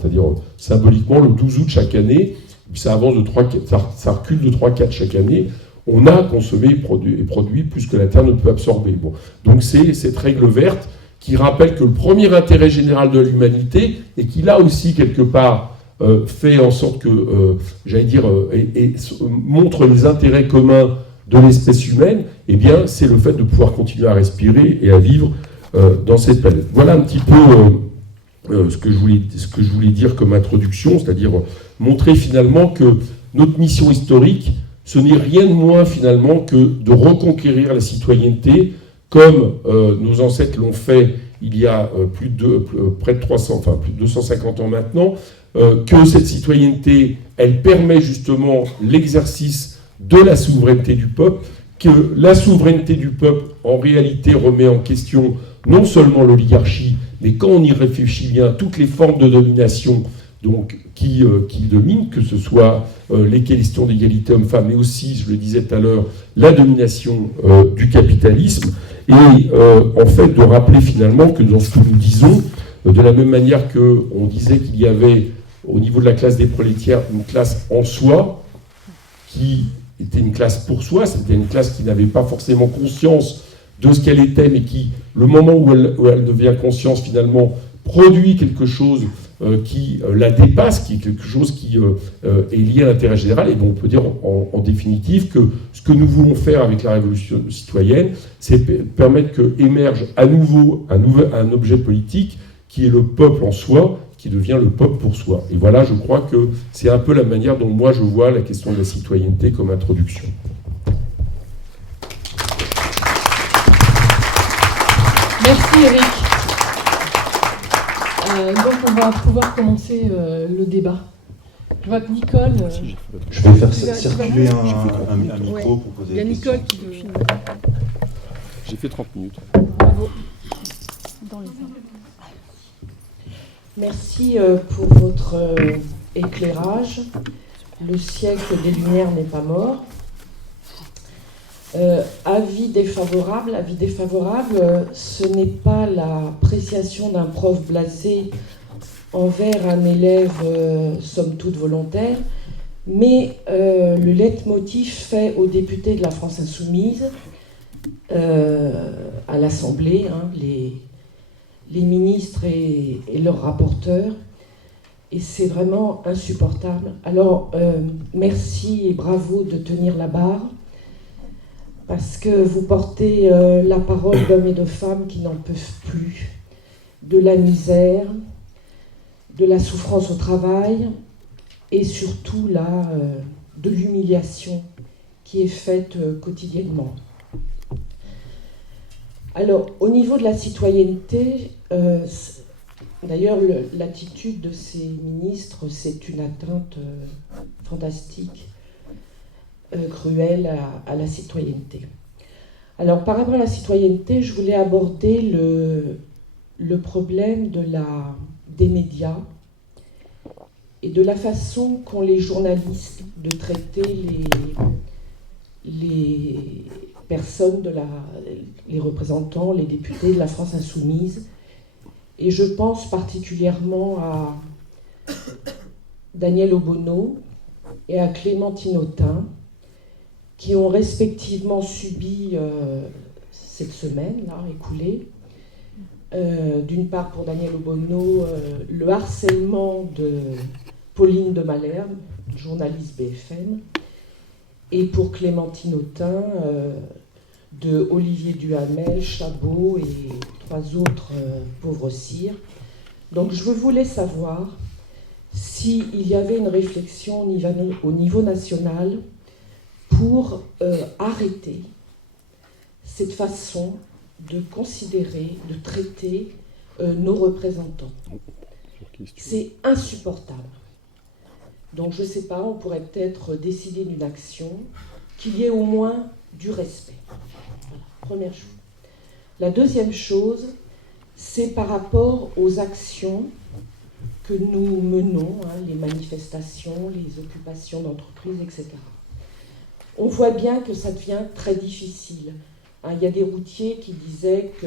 c'est-à-dire symboliquement, le 12 août chaque année, ça avance de 3, ça recule de 3-4 chaque année. On a consommé et produit plus que la terre ne peut absorber. Bon. Donc c'est cette règle verte qui rappelle que le premier intérêt général de l'humanité, et qui là aussi, quelque part, fait en sorte que, j'allais dire, montre les intérêts communs de l'espèce humaine, eh bien, c'est le fait de pouvoir continuer à respirer et à vivre dans cette planète. Voilà un petit peu ce que je voulais dire comme introduction, c'est-à-dire montrer finalement que notre mission historique, ce n'est rien de moins finalement que de reconquérir la citoyenneté, comme nos ancêtres l'ont fait il y a près de 300, enfin plus de 250 ans maintenant, que cette citoyenneté, elle permet justement l'exercice de la souveraineté du peuple, que la souveraineté du peuple, en réalité, remet en question non seulement l'oligarchie, mais quand on y réfléchit bien, toutes les formes de domination donc, qui dominent, que ce soit les questions d'égalité homme-femme, mais aussi, je le disais tout à l'heure, la domination du capitalisme, et en fait de rappeler finalement que dans ce que nous disons, de la même manière qu'on disait qu'il y avait au niveau de la classe des prolétaires une classe en soi, qui était une classe pour soi, c'était une classe qui n'avait pas forcément conscience de ce qu'elle était, mais qui, le moment où elle devient conscience, finalement, produit quelque chose qui la dépasse, qui est quelque chose qui est lié à l'intérêt général. Et donc on peut dire en définitive que ce que nous voulons faire avec la révolution citoyenne, c'est permettre qu'émerge à nouveau un objet politique qui est le peuple en soi, qui devient le peuple pour soi. Et voilà, je crois que c'est un peu la manière dont moi je vois la question de la citoyenneté comme introduction. Merci Eric. Donc on va pouvoir commencer le débat. Je vois que Nicole... Je vais faire circuler un micro pour poser. Il y a Nicole qui veut... J'ai fait 30 minutes. Bravo. Dans les Merci pour votre éclairage. Le siècle des Lumières n'est pas mort. Avis défavorable, ce n'est pas l'appréciation d'un prof blasé envers un élève somme toute volontaire, mais le leitmotiv fait aux députés de la France Insoumise, à l'Assemblée, les ministres et leurs rapporteurs, et c'est vraiment insupportable. Alors, merci et bravo de tenir la barre, parce que vous portez la parole d'hommes et de femmes qui n'en peuvent plus, de la misère, de la souffrance au travail, et surtout là, de l'humiliation qui est faite quotidiennement. Alors, au niveau de la citoyenneté, d'ailleurs, l'attitude de ces ministres, c'est une atteinte fantastique, cruelle à la citoyenneté. Alors, par rapport à la citoyenneté, je voulais aborder le problème des médias et de la façon qu'ont les journalistes de traiter les personnes, les représentants, les députés de la France Insoumise. Et je pense particulièrement Daniel Obono et à Clémentine Autain, qui ont respectivement subi cette semaine-là écoulée, d'une part pour Daniel Obono, le harcèlement de Pauline de Malherbe, journaliste BFM, et pour Clémentine Autain, de Olivier Duhamel, Chabot et 3 autres pauvres cires. Donc je voulais savoir s'il y avait une réflexion au niveau national pour arrêter cette façon de considérer, de traiter nos représentants. C'est insupportable. Donc je ne sais pas, on pourrait peut-être décider d'une action, qu'il y ait au moins du respect. Voilà, première chose. La deuxième chose, c'est par rapport aux actions que nous menons, les manifestations, les occupations d'entreprises, etc. On voit bien que ça devient très difficile. Il y a des routiers qui disaient que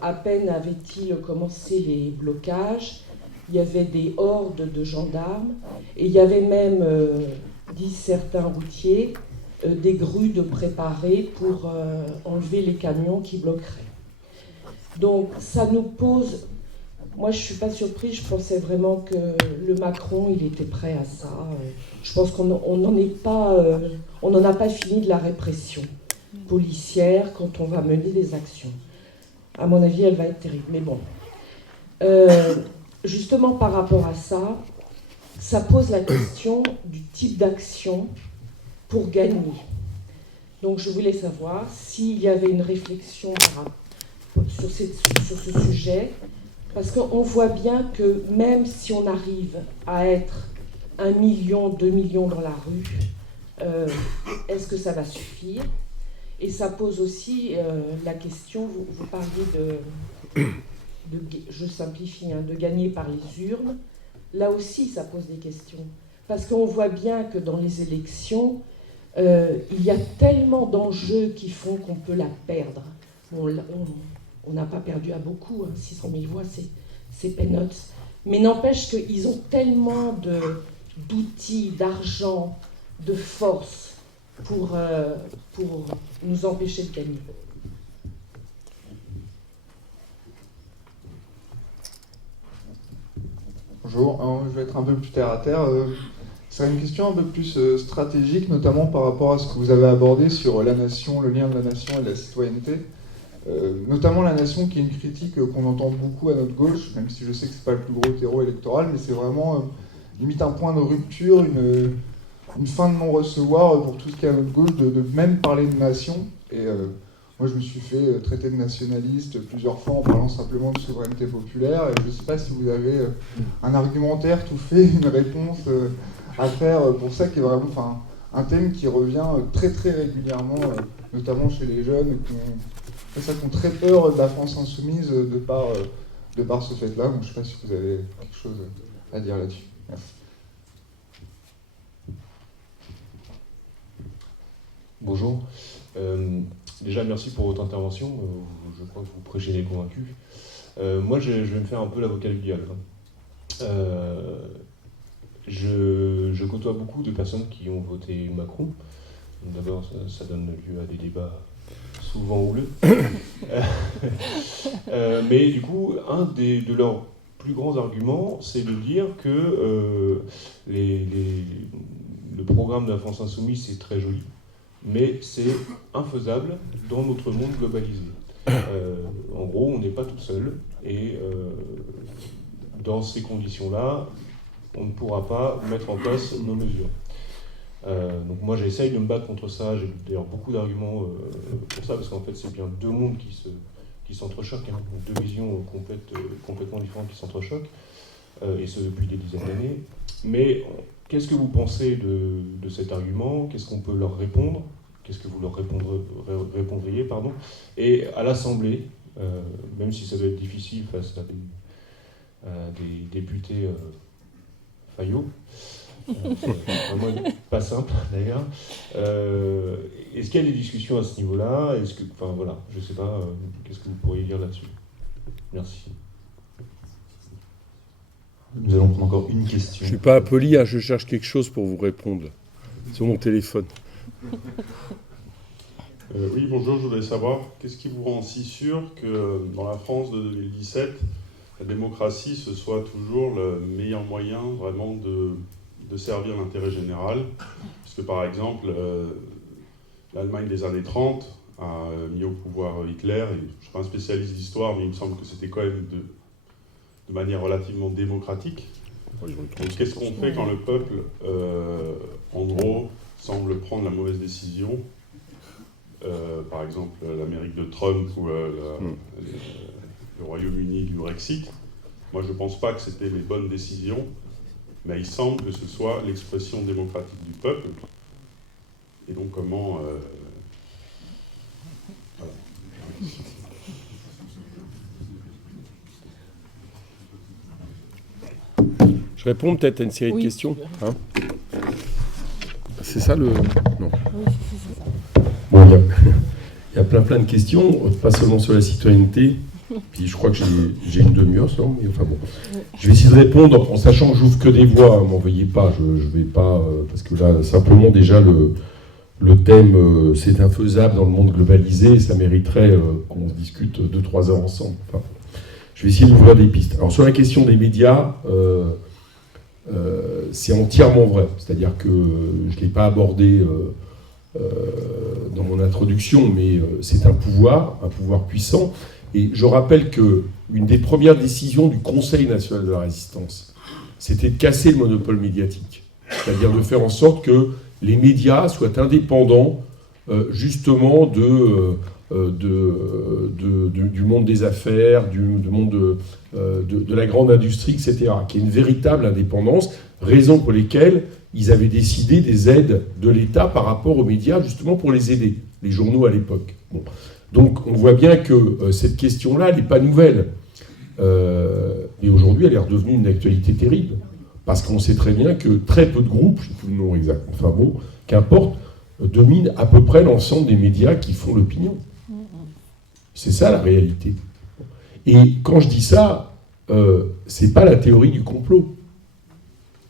à peine avaient-ils commencé les blocages, il y avait des hordes de gendarmes, et il y avait même, disent certains routiers, des grues de préparées pour enlever les camions qui bloqueraient. Donc ça nous pose... Moi je ne suis pas surprise, je pensais vraiment que le Macron, il était prêt à ça. Je pense qu'on n'en est pas... on n'en a pas fini de la répression policière quand on va mener des actions. À mon avis, elle va être terrible. Mais bon... justement par rapport à ça, ça pose la question du type d'action pour gagner. Donc je voulais savoir s'il y avait une réflexion sur ce sujet, parce qu'on voit bien que même si on arrive à être 1 million, 2 millions dans la rue, est-ce que ça va suffire? Et ça pose aussi la question, vous parliez je simplifie, de gagner par les urnes. Là aussi, ça pose des questions. Parce qu'on voit bien que dans les élections, il y a tellement d'enjeux qui font qu'on peut la perdre. On n'a pas perdu à beaucoup, 600 000 voix, c'est peanuts. Mais n'empêche qu'ils ont tellement d'outils, d'argent, de force pour nous empêcher de gagner. Bonjour, je vais être un peu plus terre à terre. C'est une question un peu plus stratégique, notamment par rapport à ce que vous avez abordé sur la nation, le lien de la nation et de la citoyenneté. Notamment la nation qui est une critique qu'on entend beaucoup à notre gauche, même si je sais que c'est pas le plus gros terreau électoral, mais c'est vraiment limite un point de rupture, une fin de non-recevoir pour tout ce qui est à notre gauche, de même parler de nation. Et moi, je me suis fait traiter de nationaliste plusieurs fois en parlant simplement de souveraineté populaire. Et je ne sais pas si vous avez un argumentaire tout fait, une réponse à faire pour ça, qui est vraiment un thème qui revient très très régulièrement, notamment chez les jeunes, qui ont très peur de la France insoumise de par ce fait-là. Donc, je ne sais pas si vous avez quelque chose à dire là-dessus. Merci. Bonjour. Déjà, merci pour votre intervention. Je crois que vous prêchez les convaincus. Moi, je vais me faire un peu l'avocat du diable. Je côtoie beaucoup de personnes qui ont voté Macron. D'abord, ça donne lieu à des débats souvent houleux. Mais du coup, un de leurs plus grands arguments, c'est de dire que le programme de la France Insoumise, c'est très joli, mais c'est infaisable dans notre monde globalisé. En gros, on n'est pas tout seul, et dans ces conditions-là, on ne pourra pas mettre en place nos mesures. Donc moi, j'essaye de me battre contre ça. J'ai d'ailleurs beaucoup d'arguments pour ça, parce qu'en fait, c'est bien deux mondes qui s'entrechoquent, hein, deux visions complètement différentes qui s'entrechoquent, et ce depuis des dizaines d'années. Mais qu'est-ce que vous pensez de cet argument? Qu'est-ce qu'on peut leur répondre? Qu'est-ce que vous leur répondriez, pardon? Et à l'Assemblée, même si ça doit être difficile face à des députés faillots, c'est vraiment pas simple d'ailleurs. Est-ce qu'il y a des discussions à ce niveau-là? Enfin voilà, je sais pas, qu'est-ce que vous pourriez dire là-dessus? Merci. Nous allons prendre encore une question. Je ne suis pas impoli, hein, je cherche quelque chose pour vous répondre sur mon téléphone. Oui, bonjour, je voudrais savoir, qu'est-ce qui vous rend si sûr que dans la France de 2017, la démocratie, ce soit toujours le meilleur moyen vraiment de servir l'intérêt général? Puisque par exemple, l'Allemagne des années 30 a mis au pouvoir Hitler, et je ne suis pas un spécialiste d'histoire, mais il me semble que c'était quand même de manière relativement démocratique. Donc, qu'est-ce qu'on fait quand le peuple, en gros, semble prendre la mauvaise décision? Par exemple, l'Amérique de Trump ou le Royaume-Uni du Brexit. Moi, je ne pense pas que c'était les bonnes décisions, mais il semble que ce soit l'expression démocratique du peuple. Et donc, comment... voilà. Je réponds peut-être à une série de questions. Hein, c'est ça le... Non. Oui, c'est ça. Bon, il y a plein de questions, pas seulement sur la citoyenneté. Puis je crois que j'ai une demi-heure, mais enfin bon. Je vais essayer de répondre en sachant que j'ouvre que des voies, m'en veuillez pas, je vais pas... parce que là, simplement déjà, le thème, c'est infaisable dans le monde globalisé, et ça mériterait qu'on discute 2-3 heures ensemble. Enfin, je vais essayer d'ouvrir des pistes. Alors sur la question des médias, c'est entièrement vrai. C'est-à-dire que je ne l'ai pas abordé dans mon introduction, mais c'est un pouvoir puissant. Et je rappelle qu'une des premières décisions du Conseil national de la résistance, c'était de casser le monopole médiatique. C'est-à-dire de faire en sorte que les médias soient indépendants justement du monde des affaires, du monde de la grande industrie, etc., qui est une véritable indépendance, raison pour lesquelles ils avaient décidé des aides de l'État par rapport aux médias, justement pour les aider, les journaux à l'époque. Bon. Donc on voit bien que cette question-là, elle n'est pas nouvelle. Et aujourd'hui, elle est redevenue une actualité terrible, parce qu'on sait très bien que très peu de groupes, je ne sais plus le nom exact, enfin bon, qu'importe, dominent à peu près l'ensemble des médias qui font l'opinion. C'est ça la réalité. Et quand je dis ça, c'est pas la théorie du complot.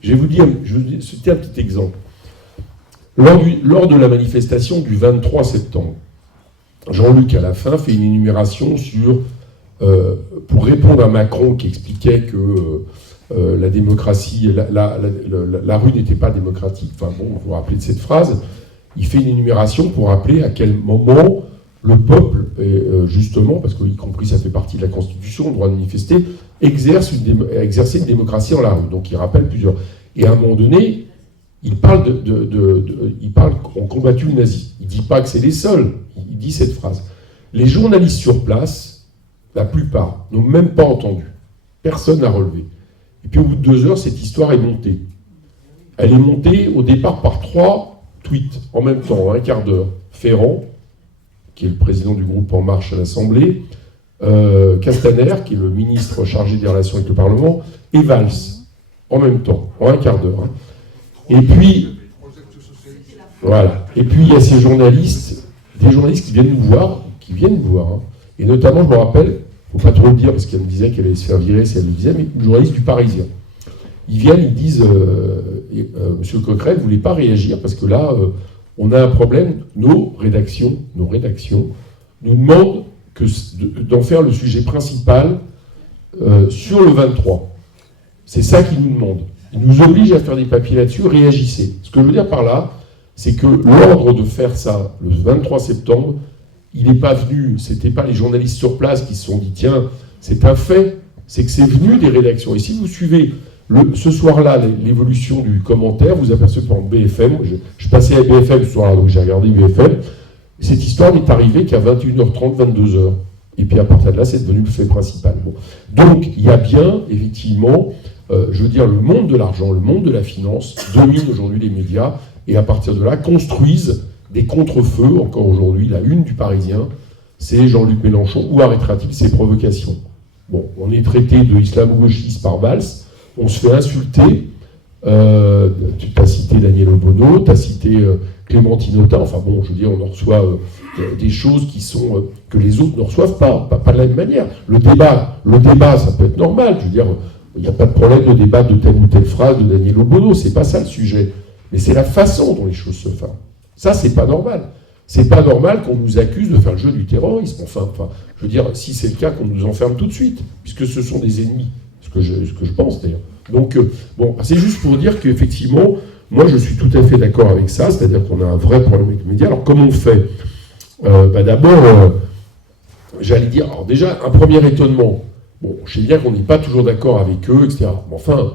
Je vais vous citer un petit exemple. Lors de la manifestation du 23 septembre, Jean-Luc, à la fin, fait une énumération pour répondre à Macron qui expliquait que la démocratie, la rue n'était pas démocratique. Enfin bon, vous vous rappelez de cette phrase. Il fait une énumération pour rappeler à quel moment le peuple, justement, parce qu'y compris ça fait partie de la Constitution, le droit de manifester, exercer une démocratie dans la rue. Donc il rappelle plusieurs. Et à un moment donné, il parle qu'on combattu le nazi. Il ne dit pas que c'est les seuls. Il dit cette phrase. Les journalistes sur place, la plupart, n'ont même pas entendu. Personne n'a relevé. Et puis au bout de 2 heures, cette histoire est montée. Elle est montée au départ par 3 tweets en même temps, en un quart d'heure. Ferrand, qui est le président du groupe En Marche à l'Assemblée, Castaner, qui est le ministre chargé des relations avec le Parlement, et Valls, en même temps, en un quart d'heure. Et puis, voilà. Et puis il y a ces journalistes, des journalistes qui viennent nous voir, et notamment, je me rappelle, il ne faut pas trop le dire, parce qu'elle me disait qu'elle allait se faire virer si elle le disait, mais une journaliste du Parisien. Ils viennent, ils disent, Monsieur Coquerel, vous ne voulez pas réagir, parce que là, on a un problème, nos rédactions nous demandent d'en faire le sujet principal sur le 23. C'est ça qu'ils nous demandent. Ils nous obligent à faire des papiers là-dessus, réagissez. Ce que je veux dire par là, c'est que l'ordre de faire ça, le 23 septembre, il n'est pas venu, c'était pas les journalistes sur place qui se sont dit, tiens, c'est un fait, c'est que c'est venu des rédactions. Et si vous suivez ce soir-là l'évolution du commentaire, vous apercevez par BFM, je passais à BFM ce soir-là, donc j'ai regardé BFM, cette histoire n'est arrivée qu'à 21h30, 22h. Et puis à partir de là, c'est devenu le fait principal. Bon. Donc il y a bien, effectivement, je veux dire, le monde de l'argent, le monde de la finance domine aujourd'hui les médias, et à partir de là, construisent des contre-feux. Encore aujourd'hui, la une du Parisien, c'est Jean-Luc Mélenchon, où arrêtera-t-il ses provocations? Bon, on est traité de islamo-gauchiste par Valls, on se fait insulter, tu as cité Daniel Obono, tu as cité Clémentine Autain, enfin bon, je veux dire, on en reçoit des choses qui sont que les autres ne reçoivent pas de la même manière. Le débat, ça peut être normal, je veux dire, Il n'y a pas de problème de débattre de telle ou telle phrase de Daniel Obono, c'est pas ça le sujet. Mais c'est la façon dont les choses se font. Ça, c'est pas normal. C'est pas normal qu'on nous accuse de faire le jeu du terrorisme. Enfin, je veux dire, si c'est le cas, qu'on nous enferme tout de suite, puisque ce sont des ennemis, ce que je pense d'ailleurs. Donc, bon, c'est juste pour dire qu'effectivement, moi je suis tout à fait d'accord avec ça, c'est-à-dire qu'on a un vrai problème avec les médias. Alors, comment on fait d'abord, j'allais dire, alors déjà, un premier étonnement. Bon, je sais bien qu'on n'est pas toujours d'accord avec eux, etc. Mais enfin,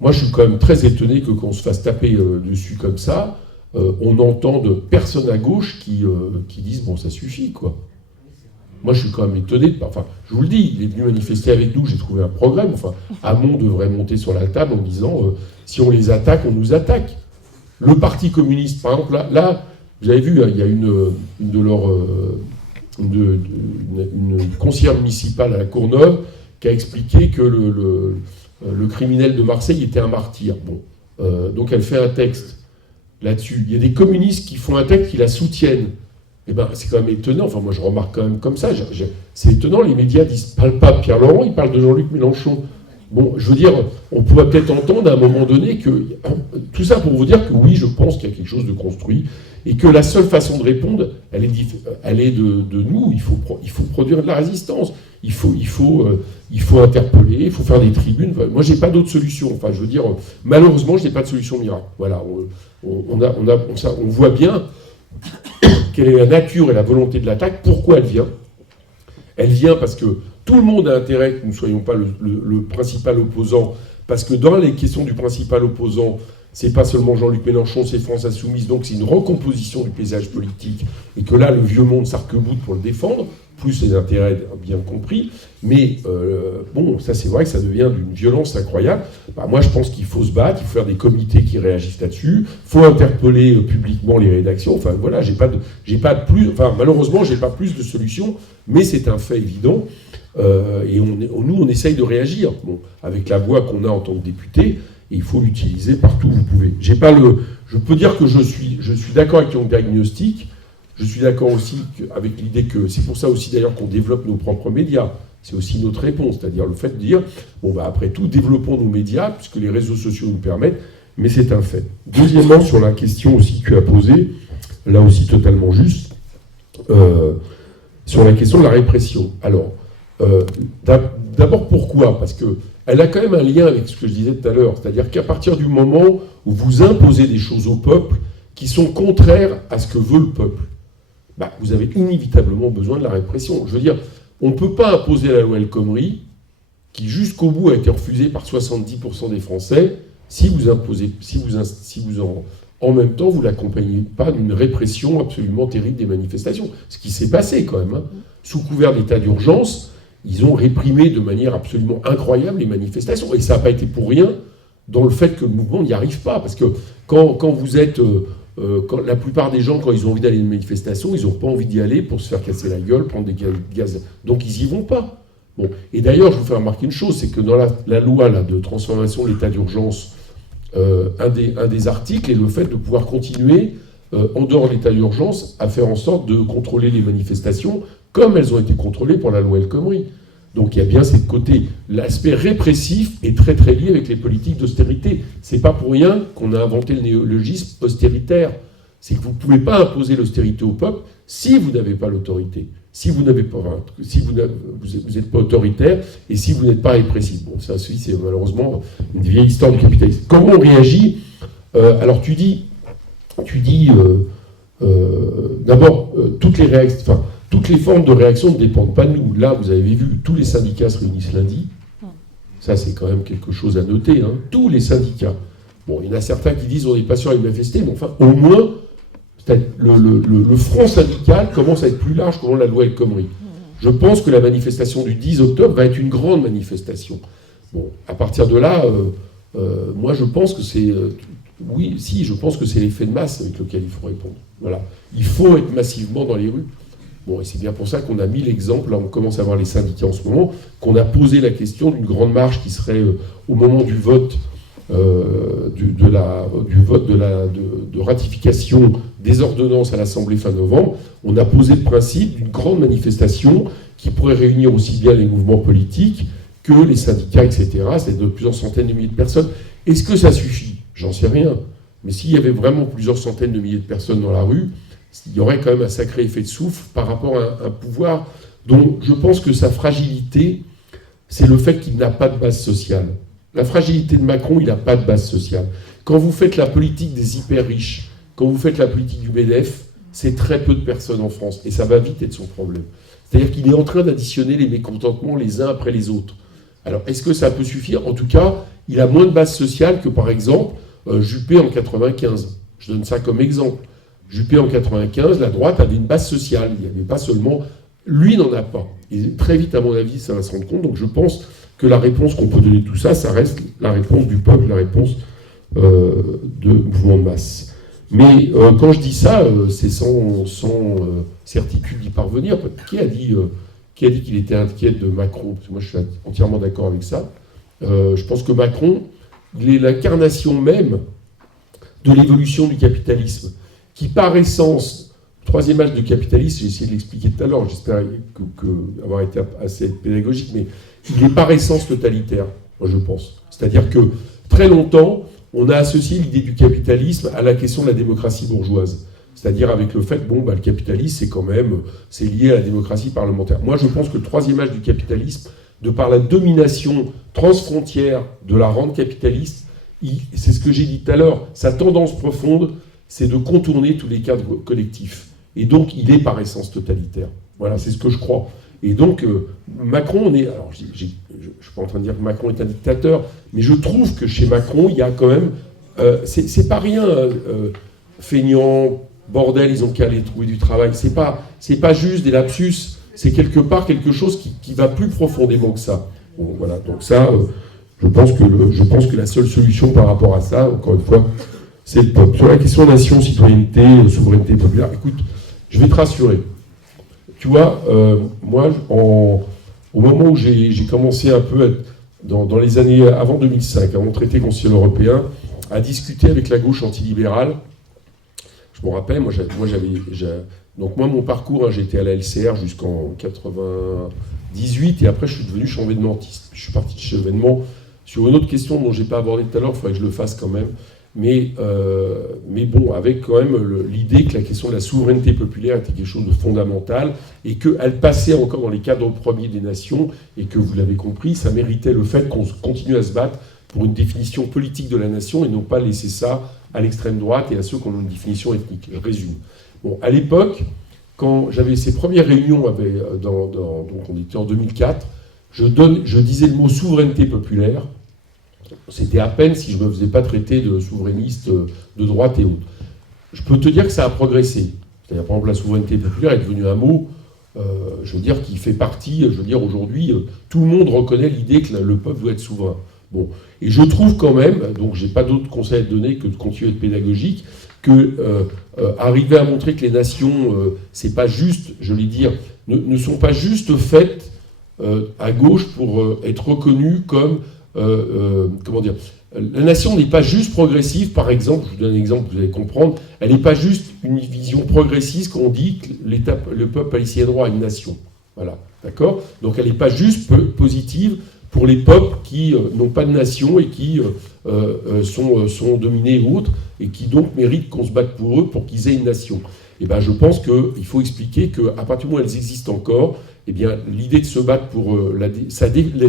moi je suis quand même très étonné que qu'on se fasse taper dessus comme ça, on entende personne à gauche qui disent bon, ça suffit, quoi. Moi, je suis quand même étonné. Enfin, je vous le dis, il est venu manifester avec nous, j'ai trouvé un progrès. Enfin, Hamon devrait monter sur la table en disant si on les attaque, on nous attaque. Le Parti communiste, par exemple, là vous avez vu, il y a une conseillère municipale à la Courneuve qui a expliqué que le criminel de Marseille était un martyr. Bon, donc elle fait un texte là-dessus. Il y a des communistes qui font un texte qui la soutiennent. Eh ben, c'est quand même étonnant. Enfin, moi, je remarque quand même comme ça. C'est étonnant. Les médias ne parlent pas de Pierre Laurent, ils parlent de Jean-Luc Mélenchon. Bon, je veux dire, on pourrait peut-être entendre à un moment donné que... Tout ça pour vous dire que oui, je pense qu'il y a quelque chose de construit et que la seule façon de répondre, elle est de nous. Il faut produire de la résistance. Il faut interpeller, il faut faire des tribunes. Moi, j'ai pas d'autre solution. Enfin, je veux dire, malheureusement, je n'ai pas de solution miracle. Voilà, on voit bien quelle est la nature et la volonté de l'attaque. Pourquoi elle vient ? Elle vient parce que tout le monde a intérêt que nous ne soyons pas le principal opposant, parce que dans les questions du principal opposant, c'est pas seulement Jean-Luc Mélenchon, c'est France Insoumise, donc c'est une recomposition du paysage politique, et que là, le vieux monde s'arc-boute pour le défendre, plus ses intérêts bien compris, mais bon, ça c'est vrai que ça devient d'une violence incroyable. Moi je pense qu'il faut se battre, il faut faire des comités qui réagissent là-dessus, il faut interpeller publiquement les rédactions, enfin voilà, malheureusement j'ai pas plus de solutions, mais c'est un fait évident, et nous on essaye de réagir, bon, avec la voix qu'on a en tant que député, et il faut l'utiliser partout où vous pouvez. Je peux dire que je suis d'accord avec ton diagnostic. Je suis d'accord aussi avec l'idée que c'est pour ça aussi d'ailleurs qu'on développe nos propres médias. C'est aussi notre réponse, c'est-à-dire le fait de dire bon bah après tout développons nos médias puisque les réseaux sociaux nous permettent, mais c'est un fait. Deuxièmement, sur la question aussi que tu as posée, là aussi totalement juste, sur la question de la répression. Alors d'abord pourquoi ? Parce que elle a quand même un lien avec ce que je disais tout à l'heure, c'est-à-dire qu'à partir du moment où vous imposez des choses au peuple qui sont contraires à ce que veut le peuple, vous avez inévitablement besoin de la répression. Je veux dire, on ne peut pas imposer la loi El Khomri, qui jusqu'au bout a été refusée par 70% des Français, si vous en même temps vous l'accompagnez pas d'une répression absolument terrible des manifestations. Ce qui s'est passé quand même. Sous couvert d'état d'urgence, ils ont réprimé de manière absolument incroyable les manifestations. Et ça n'a pas été pour rien dans le fait que le mouvement n'y arrive pas. Parce que quand vous êtes... la plupart des gens, quand ils ont envie d'aller à une manifestation, ils n'ont pas envie d'y aller pour se faire casser la gueule, prendre des gaz. Donc ils n'y vont pas. Bon. Et d'ailleurs, je vous fais remarquer une chose, c'est que dans la loi de transformation de l'état d'urgence, un des articles est le fait de pouvoir continuer, en dehors de l'état d'urgence, à faire en sorte de contrôler les manifestations comme elles ont été contrôlées pour la loi El Khomri. Donc il y a bien cette côté, l'aspect répressif est très très lié avec les politiques d'austérité. C'est pas pour rien qu'on a inventé le néologisme austéritaire. C'est que vous ne pouvez pas imposer l'austérité au peuple si vous n'avez pas l'autorité, si vous n'êtes pas autoritaire et si vous n'êtes pas répressif. Bon, ça c'est malheureusement une vieille histoire du capitalisme. Comment on réagit ? Alors tu dis d'abord toutes les formes de réaction ne dépendent pas de nous. Là, vous avez vu, tous les syndicats se réunissent lundi. Ça, c'est quand même quelque chose à noter. Hein. Tous les syndicats. Bon, il y en a certains qui disent on n'est pas sûr de manifester, mais enfin, au moins, le front syndical commence à être plus large que la loi El Khomri. Je pense que la manifestation du 10 octobre va être une grande manifestation. Bon, à partir de là, moi, je pense que c'est... je pense que c'est l'effet de masse avec lequel il faut répondre. Voilà. Il faut être massivement dans les rues. Bon, et c'est bien pour ça qu'on a mis l'exemple, là on commence à voir les syndicats en ce moment, qu'on a posé la question d'une grande marche qui serait au moment du vote de ratification des ordonnances à l'Assemblée fin novembre. On a posé le principe d'une grande manifestation qui pourrait réunir aussi bien les mouvements politiques que les syndicats, etc. C'est de plusieurs centaines de milliers de personnes. Est-ce que ça suffit? J'en sais rien. Mais s'il y avait vraiment plusieurs centaines de milliers de personnes dans la rue, il y aurait quand même un sacré effet de souffle par rapport à un pouvoir dont je pense que sa fragilité, c'est le fait qu'il n'a pas de base sociale. La fragilité de Macron, il n'a pas de base sociale. Quand vous faites la politique des hyper riches, quand vous faites la politique du MEDEF, c'est très peu de personnes en France. Et ça va vite être son problème. C'est-à-dire qu'il est en train d'additionner les mécontentements les uns après les autres. Alors, est-ce que ça peut suffire? En tout cas, il a moins de base sociale que, par exemple, Juppé en 95. Je donne ça comme exemple. Juppé en 95, la droite avait une base sociale. Il n'y avait pas seulement... Lui n'en a pas. Et très vite, à mon avis, ça va se rendre compte. Donc je pense que la réponse qu'on peut donner de tout ça, ça reste la réponse du peuple, la réponse de mouvement de masse. Mais quand je dis ça, c'est sans certitude d'y parvenir. Qui a dit qu'il était inquiet de Macron? Parce que moi, je suis entièrement d'accord avec ça. Je pense que Macron, il est l'incarnation même de l'évolution du capitalisme, qui par essence, troisième âge de capitalisme, j'ai essayé de l'expliquer tout à l'heure, j'espère avoir été assez pédagogique, mais il est par essence totalitaire, moi je pense. C'est-à-dire que très longtemps, on a associé l'idée du capitalisme à la question de la démocratie bourgeoise. C'est-à-dire avec le fait, le capitalisme, c'est lié à la démocratie parlementaire. Moi je pense que le troisième âge du capitalisme, de par la domination transfrontière de la rente capitaliste, c'est ce que j'ai dit tout à l'heure, sa tendance profonde, c'est de contourner tous les cadres collectifs. Et donc, il est par essence totalitaire. Voilà, c'est ce que je crois. Et donc, Macron, alors, je ne suis pas en train de dire que Macron est un dictateur, mais je trouve que chez Macron, il y a quand même... c'est pas rien, feignant, bordel, ils ont qu'à aller trouver du travail. C'est pas juste des lapsus, c'est quelque part quelque chose qui va plus profondément que ça. Bon, voilà, donc ça, je pense que la seule solution par rapport à ça, encore une fois, c'est le peuple. Sur la question nation, citoyenneté, souveraineté populaire, écoute, je vais te rassurer. Tu vois, moi, au moment où j'ai commencé un peu, dans les années avant 2005, avant le traité constitutionnel européen, à discuter avec la gauche antilibérale, je me rappelle, donc moi, mon parcours, j'étais à la LCR jusqu'en 98, et après, je suis devenu chevènementiste. Je suis parti de chevènement sur une autre question dont je n'ai pas abordé tout à l'heure, il faudrait que je le fasse quand même. Mais bon, avec quand même l'idée que la question de la souveraineté populaire était quelque chose de fondamental et qu'elle passait encore dans les cadres premiers des nations et que, vous l'avez compris, ça méritait le fait qu'on continue à se battre pour une définition politique de la nation et non pas laisser ça à l'extrême droite et à ceux qui ont une définition ethnique. Je résume. Bon, à l'époque, quand j'avais ces premières réunions, donc on était en 2004, je disais le mot souveraineté populaire. C'était à peine si je ne me faisais pas traiter de souverainiste de droite et autres. Je peux te dire que ça a progressé. C'est-à-dire, par exemple, la souveraineté populaire est devenue un mot, qui fait partie, aujourd'hui, tout le monde reconnaît l'idée que le peuple doit être souverain. Bon. Et je trouve quand même, donc je n'ai pas d'autres conseils à te donner que de continuer à être pédagogique, que arriver à montrer que les nations, c'est pas juste, je vais dire, ne sont pas juste faites à gauche pour être reconnues comme... la nation n'est pas juste progressive, par exemple, je vous donne un exemple, vous allez comprendre, elle n'est pas juste une vision progressiste qu'on dit que le peuple a ici droit à une nation. Voilà, d'accord? Donc elle n'est pas juste positive pour les peuples qui n'ont pas de nation et qui sont dominés ou autres, et qui donc méritent qu'on se batte pour eux pour qu'ils aient une nation. Et ben, je pense qu'il faut expliquer qu'à partir du moment où elles existent encore, eh bien, l'idée de se battre pour la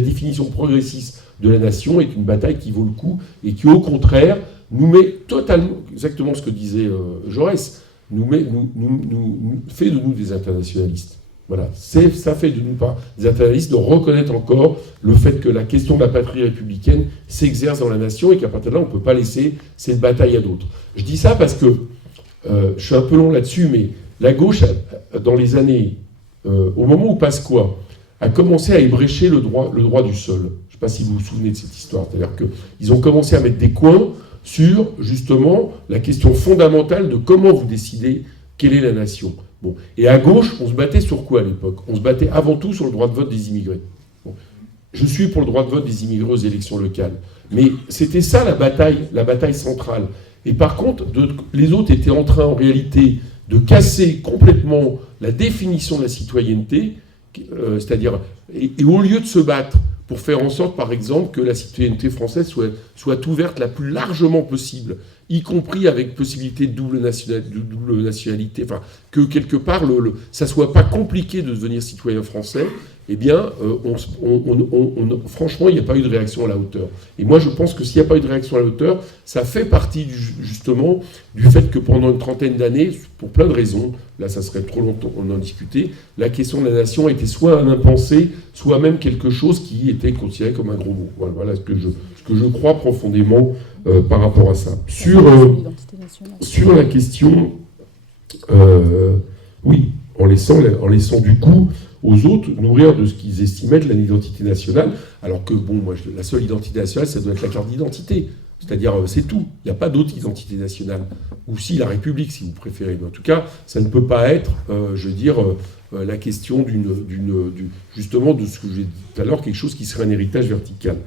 définition progressiste de la nation est une bataille qui vaut le coup et qui, au contraire, nous met totalement, exactement ce que disait Jaurès, fait de nous des internationalistes. Voilà, ça fait de nous des internationalistes de reconnaître encore le fait que la question de la patrie républicaine s'exerce dans la nation et qu'à partir de là, on ne peut pas laisser cette bataille à d'autres. Je dis ça parce que, je suis un peu long là-dessus, mais la gauche, dans les années, au moment où Pasqua a commencé à ébrécher le droit du sol, je ne sais pas si vous vous souvenez de cette histoire, c'est-à-dire qu'ils ont commencé à mettre des coins sur, justement, la question fondamentale de comment vous décidez quelle est la nation. Bon. Et à gauche, on se battait sur quoi à l'époque? On se battait avant tout sur le droit de vote des immigrés. Bon. Je suis pour le droit de vote des immigrés aux élections locales. Mais c'était ça la bataille centrale. Et par contre, les autres étaient en train, en réalité, de casser complètement la définition de la citoyenneté, c'est-à-dire, et au lieu de se battre pour faire en sorte, par exemple, que la citoyenneté française soit ouverte la plus largement possible, y compris avec possibilité de double nationalité, enfin, que quelque part, ça soit pas compliqué de devenir citoyen français, eh bien, franchement, il n'y a pas eu de réaction à la hauteur. Et moi, je pense que s'il n'y a pas eu de réaction à la hauteur, ça fait partie, justement, du fait que pendant une trentaine d'années, pour plein de raisons, là, ça serait trop longtemps, on en discutait, la question de la nation était soit un impensé, soit même quelque chose qui était considéré comme un gros mot. Voilà ce que je crois profondément par rapport à ça. Sur la question, oui, en laissant du coup aux autres nourrir de ce qu'ils estimaient de l'identité nationale, alors que, bon, moi, la seule identité nationale, ça doit être la carte d'identité. C'est-à-dire, c'est tout. Il n'y a pas d'autre identité nationale. Ou si, la République, si vous préférez. Mais en tout cas, ça ne peut pas être, la question justement de ce que j'ai dit tout à l'heure, quelque chose qui serait un héritage vertical.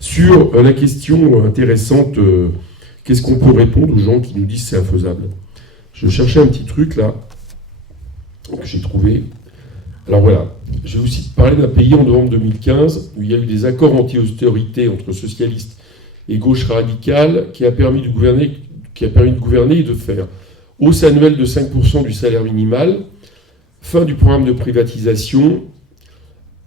Sur la question intéressante, qu'est-ce qu'on peut répondre aux gens qui nous disent c'est infaisable? Je cherchais un petit truc, là, que j'ai trouvé. Alors voilà, je vais aussi parler d'un pays en novembre 2015 où il y a eu des accords anti-austérité entre socialistes et gauche radicale qui a permis de gouverner et de faire hausse annuelle de 5% du salaire minimal, fin du programme de privatisation,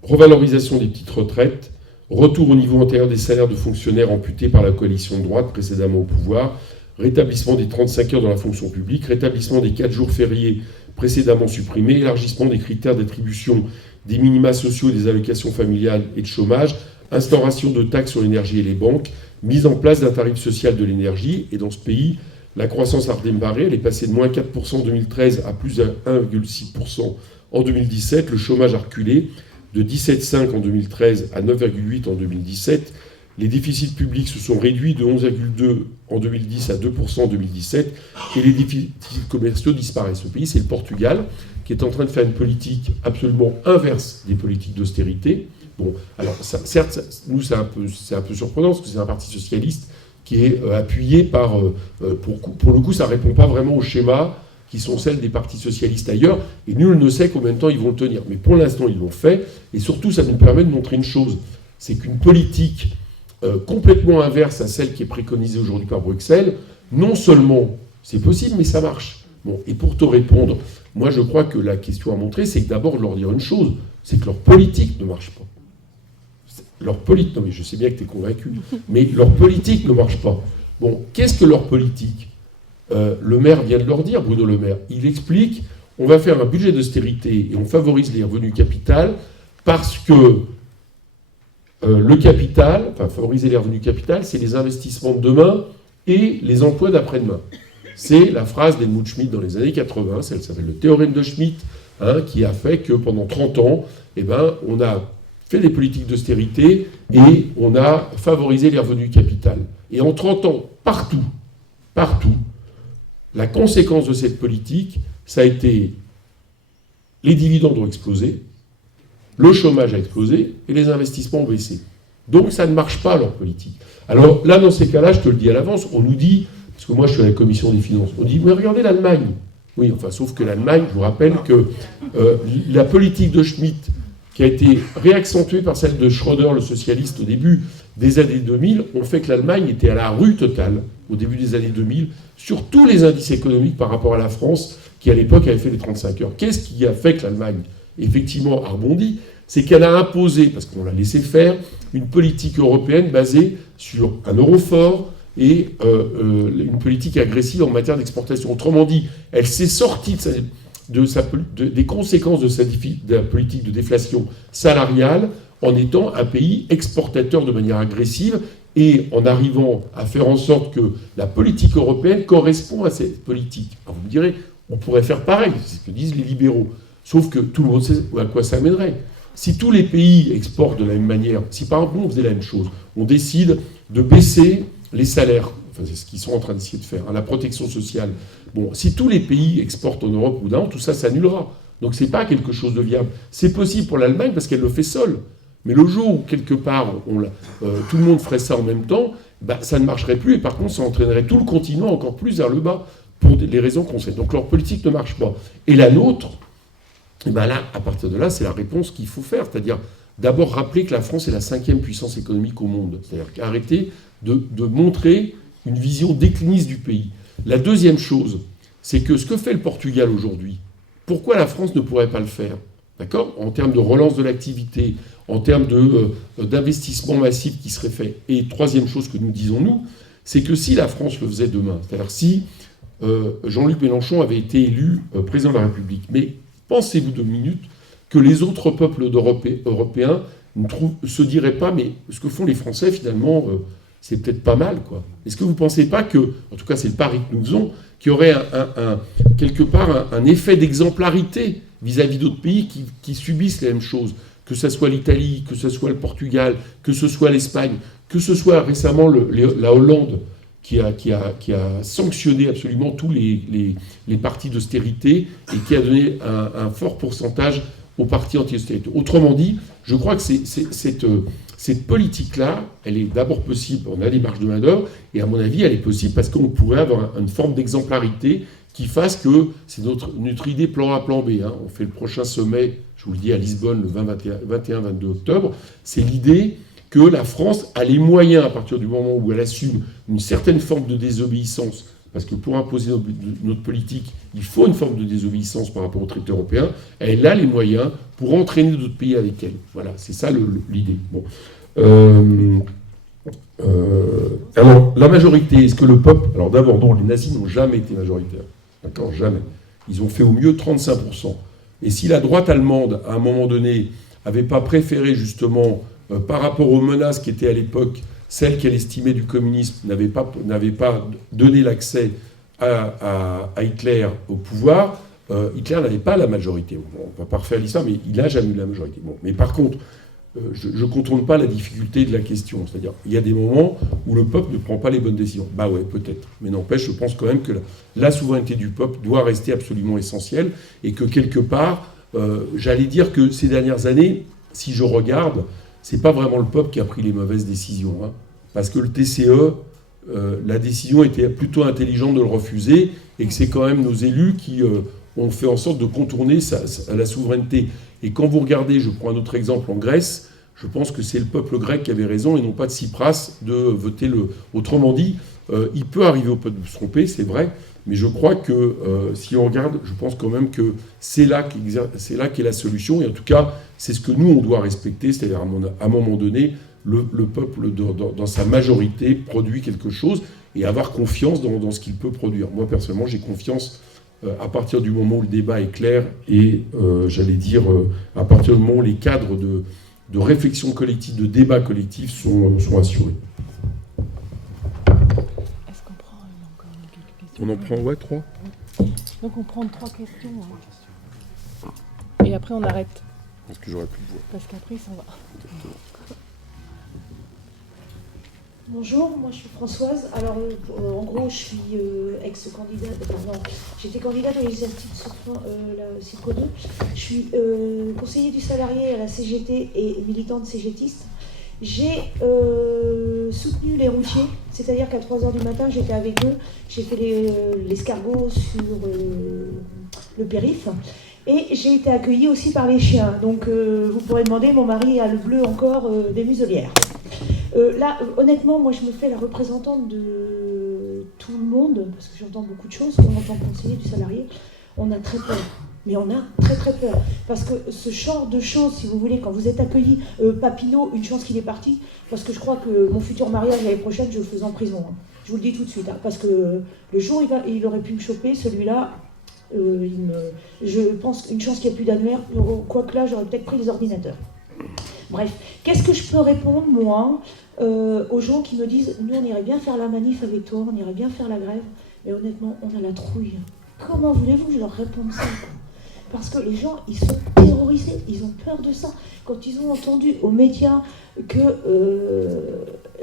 revalorisation des petites retraites, retour au niveau antérieur des salaires de fonctionnaires amputés par la coalition de droite précédemment au pouvoir, rétablissement des 35 heures dans la fonction publique, rétablissement des 4 jours fériés précédemment supprimés, élargissement des critères d'attribution des minima sociaux et des allocations familiales et de chômage, instauration de taxes sur l'énergie et les banques, mise en place d'un tarif social de l'énergie. Et dans ce pays, la croissance a redémarré, elle est passée de moins 4% en 2013 à plus de 1,6% en 2017. Le chômage a reculé de 17,5 en 2013 à 9,8 en 2017. Les déficits publics se sont réduits de 11,2 en 2010 à 2% en 2017 et les déficits commerciaux disparaissent. Ce pays, c'est le Portugal, qui est en train de faire une politique absolument inverse des politiques d'austérité. Bon, alors certes, nous, c'est un peu surprenant parce que c'est un parti socialiste qui est appuyé par... pour le coup, ça ne répond pas vraiment au schéma qui sont celles des partis socialistes ailleurs, et nul ne sait combien de temps ils vont le tenir. Mais pour l'instant, ils l'ont fait, et surtout, ça nous permet de montrer une chose, c'est qu'une politique complètement inverse à celle qui est préconisée aujourd'hui par Bruxelles, non seulement c'est possible, mais ça marche. Bon, et pour te répondre, moi je crois que la question à montrer, c'est que d'abord de leur dire une chose, c'est que leur politique ne marche pas. Leur politique, non mais je sais bien que tu es convaincu, mais leur politique ne marche pas. Bon, qu'est-ce que leur politique ? Le maire vient de leur dire, Bruno Le Maire, il explique, on va faire un budget d'austérité et on favorise les revenus capital parce que le capital, enfin favoriser les revenus capital, c'est les investissements de demain et les emplois d'après-demain. C'est la phrase d'Helmut Schmidt dans les années 80, ça s'appelle le théorème de Schmidt, qui a fait que pendant 30 ans, on a fait des politiques d'austérité et on a favorisé les revenus capital. Et en 30 ans, partout, la conséquence de cette politique, ça a été les dividendes ont explosé, le chômage a explosé et les investissements ont baissé. Donc ça ne marche pas, leur politique. Alors là, dans ces cas-là, je te le dis à l'avance, on nous dit, parce que moi je suis à la commission des finances, on dit, mais regardez l'Allemagne. Oui, enfin, sauf que l'Allemagne, je vous rappelle que la politique de Schmitt, qui a été réaccentuée par celle de Schröder, le socialiste, au début des années 2000, ont fait que l'Allemagne était à la rue totale, au début des années 2000, sur tous les indices économiques par rapport à la France, qui à l'époque avait fait les 35 heures. Qu'est-ce qui a fait que l'Allemagne, effectivement, a rebondi ? C'est qu'elle a imposé, parce qu'on l'a laissé faire, une politique européenne basée sur un euro fort et une politique agressive en matière d'exportation. Autrement dit, elle s'est sortie des conséquences de la politique de déflation salariale en étant un pays exportateur de manière agressive et en arrivant à faire en sorte que la politique européenne correspond à cette politique. Alors vous me direz, on pourrait faire pareil, c'est ce que disent les libéraux, sauf que tout le monde sait à quoi ça mènerait. Si tous les pays exportent de la même manière, si par exemple nous on faisait la même chose, on décide de baisser les salaires, enfin c'est ce qu'ils sont en train d'essayer de faire, la protection sociale, bon, si tous les pays exportent en Europe ou d'un, tout ça s'annulera. Donc c'est pas quelque chose de viable. C'est possible pour l'Allemagne parce qu'elle le fait seule. Mais le jour où quelque part tout le monde ferait ça en même temps, ça ne marcherait plus et par contre ça entraînerait tout le continent encore plus vers le bas pour les raisons qu'on sait. Donc leur politique ne marche pas. Et la nôtre, là, à partir de là, c'est la réponse qu'il faut faire, c'est-à-dire d'abord rappeler que la France est la 5e puissance économique au monde. C'est-à-dire arrêter de montrer une vision décliniste du pays. La deuxième chose, c'est que ce que fait le Portugal aujourd'hui, pourquoi la France ne pourrait pas le faire ? D'accord ? En termes de relance de l'activité, en termes d'investissement massif qui serait fait. Et troisième chose que nous disons, nous, c'est que si la France le faisait demain, c'est-à-dire si Jean-Luc Mélenchon avait été élu président de la République, mais pensez-vous 2 minutes que les autres peuples européens ne se diraient pas, mais ce que font les Français, finalement, c'est peut-être pas mal, quoi. Est-ce que vous ne pensez pas que, en tout cas c'est le pari que nous faisons, qu'il y aurait quelque part un effet d'exemplarité vis-à-vis d'autres pays qui subissent les mêmes choses, que ce soit l'Italie, que ce soit le Portugal, que ce soit l'Espagne, que ce soit récemment la Hollande qui a sanctionné absolument tous les partis d'austérité et qui a donné un fort pourcentage aux partis anti-austérité. Autrement dit, je crois que cette politique-là, elle est d'abord possible, on a des marges de manœuvre, et à mon avis, elle est possible parce qu'on pourrait avoir une forme d'exemplarité qui fasse que c'est notre idée plan A, plan B. Hein. On fait le prochain sommet, je vous le dis, à Lisbonne, le 21-22 octobre. C'est l'idée que la France a les moyens, à partir du moment où elle assume une certaine forme de désobéissance, parce que pour imposer notre politique, il faut une forme de désobéissance par rapport au traité européen, elle a les moyens pour entraîner d'autres pays avec elle. Voilà, c'est ça l'idée. Bon. Alors, la majorité, est-ce que le peuple... Alors d'abord, non, les nazis n'ont jamais été majoritaires. D'accord, jamais. Ils ont fait au mieux 35%. Et si la droite allemande, à un moment donné, n'avait pas préféré justement, par rapport aux menaces qui étaient à l'époque, celles qu'elle estimait du communisme, n'avait pas donné l'accès à Hitler au pouvoir, Hitler n'avait pas la majorité. Bon, on ne va pas refaire l'histoire, mais il n'a jamais eu la majorité. Bon, mais par contre, je ne contourne pas la difficulté de la question. C'est-à-dire, il y a des moments où le peuple ne prend pas les bonnes décisions. Bah ouais, peut-être. Mais n'empêche, je pense quand même que la souveraineté du peuple doit rester absolument essentielle et que quelque part, j'allais dire que ces dernières années, si je regarde, c'est pas vraiment le peuple qui a pris les mauvaises décisions. Hein, parce que le TCE, la décision était plutôt intelligente de le refuser et que c'est quand même nos élus qui ont fait en sorte de contourner la souveraineté. Et quand vous regardez, je prends un autre exemple en Grèce, je pense que c'est le peuple grec qui avait raison et non pas de Tsipras de voter le... Autrement dit, il peut arriver au peuple de se tromper, c'est vrai, mais je crois que si on regarde, je pense quand même que c'est là qu'est la solution. Et en tout cas, c'est ce que nous, on doit respecter, c'est-à-dire à un moment donné, le peuple, dans sa majorité, produit quelque chose et avoir confiance dans ce qu'il peut produire. Moi, personnellement, j'ai confiance à partir du moment où le débat est clair et, j'allais dire, à partir du moment où les cadres de réflexion collective, de débat collectif sont assurés. Est-ce qu'on prend encore quelques questions ? On en prend, ouais, 3 ? Donc on prend 3 questions. Hein. Et après on arrête. Parce que j'aurais plus de voix. Parce qu'après il s'en va. Bonjour, moi je suis Françoise. Alors en gros je suis ex-candidate, pardon, j'étais candidate aux législatives la Circo 2. Je suis conseiller du salarié à la CGT et militante CGTiste. J'ai soutenu les routiers, c'est-à-dire qu'à 3h du matin j'étais avec eux, j'ai fait l'escargot sur le périph'. Et j'ai été accueillie aussi par les chiens. Donc vous pourrez demander, mon mari a le bleu encore des muselières. Là, honnêtement, moi je me fais la représentante de tout le monde, parce que j'entends beaucoup de choses. En tant que conseiller du salarié, on a très peur. Mais on a très très peur. Parce que ce genre de choses, si vous voulez, quand vous êtes accueilli, Papineau, une chance qu'il est parti, parce que je crois que mon futur mariage l'année prochaine, je le fais en prison. Hein. Je vous le dis tout de suite. Hein, parce que le jour où il aurait pu me choper, celui-là, je pense une chance qu'il n'y ait plus d'annuaire, quoique là, j'aurais peut-être pris les ordinateurs. Bref, qu'est-ce que je peux répondre, moi, aux gens qui me disent « Nous, on irait bien faire la manif avec toi, on irait bien faire la grève, mais honnêtement, on a la trouille. » Comment voulez-vous que je leur réponde ça, quoi ? Parce que les gens, ils sont terrorisés, ils ont peur de ça. Quand ils ont entendu aux médias que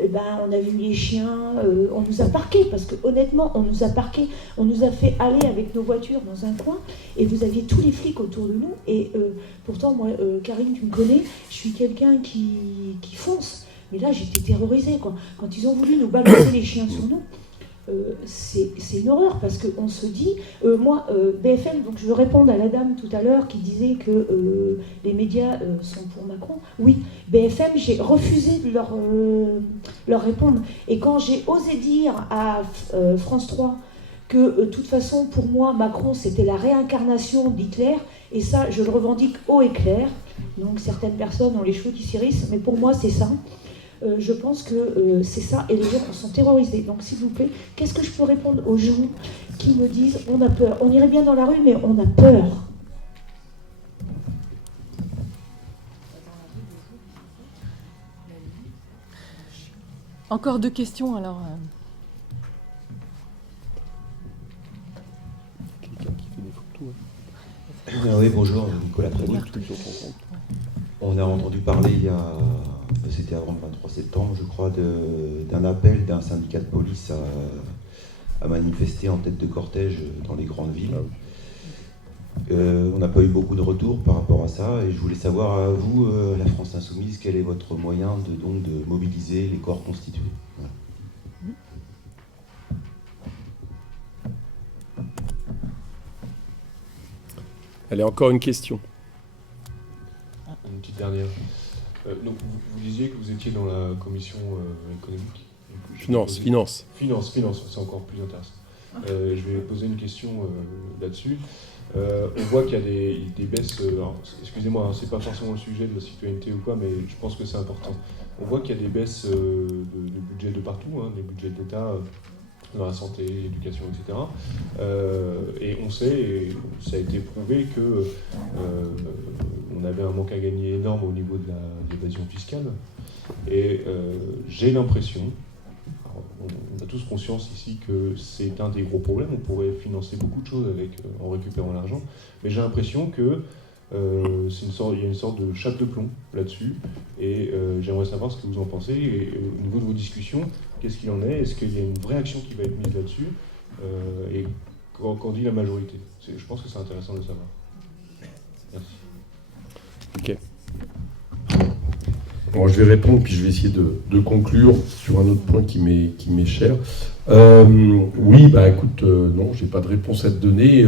on a vu les chiens, on nous a parqués, parce que honnêtement, on nous a parqués, on nous a fait aller avec nos voitures dans un coin, et vous aviez tous les flics autour de nous, et pourtant, moi, Karine, tu me connais, je suis quelqu'un qui fonce, mais là, j'étais terrorisée, quoi. Quand ils ont voulu nous balancer les chiens sur nous, c'est une horreur, parce qu'on se dit, moi, BFM, donc je veux répondre à la dame tout à l'heure qui disait que les médias sont pour Macron. Oui, BFM, j'ai refusé de leur répondre. Et quand j'ai osé dire à France 3 que, de toute façon, pour moi, Macron, c'était la réincarnation d'Hitler, et ça, je le revendique haut et clair. Donc certaines personnes ont les cheveux qui s'hérissent, mais pour moi, c'est ça. Je pense que c'est ça, et les gens sont terrorisés. Donc s'il vous plaît, qu'est-ce que je peux répondre aux gens qui me disent on a peur, on irait bien dans la rue, mais on a peur. Encore 2 questions alors. Oui, bonjour, Nicolas Tréboul. On a entendu parler c'était avant le 23 septembre, je crois, d'un appel d'un syndicat de police à manifester en tête de cortège dans les grandes villes. On n'a pas eu beaucoup de retours par rapport à ça, et je voulais savoir, à vous, la France Insoumise, quel est votre moyen de mobiliser les corps constitués. Voilà. Allez, encore une question. Une petite dernière. Donc vous disiez que vous étiez dans la commission économique. Finance, c'est encore plus intéressant. Je vais poser une question là-dessus. On voit qu'il y a des baisses, excusez-moi, hein, c'est pas forcément le sujet de la citoyenneté ou quoi, mais je pense que c'est important. On voit qu'il y a des baisses de budget de partout, hein, des budgets de l'État dans la santé, l'éducation, etc. Et on sait, et ça a été prouvé, que on avait un manque à gagner énorme au niveau de l'évasion fiscale. Et j'ai l'impression, on a tous conscience ici que c'est un des gros problèmes, on pourrait financer beaucoup de choses en récupérant l'argent, mais j'ai l'impression que il y a une sorte de chape de plomb là-dessus, et j'aimerais savoir ce que vous en pensez, et au niveau de vos discussions, qu'est-ce qu'il en est? Est-ce qu'il y a une vraie action qui va être mise là-dessus? Et qu'en dit la majorité? Je pense que c'est intéressant de le savoir. Merci. Ok. Bon, je vais répondre, puis je vais essayer de conclure sur un autre point qui m'est cher. Oui, bah écoute, non, j'ai pas de réponse à te donner.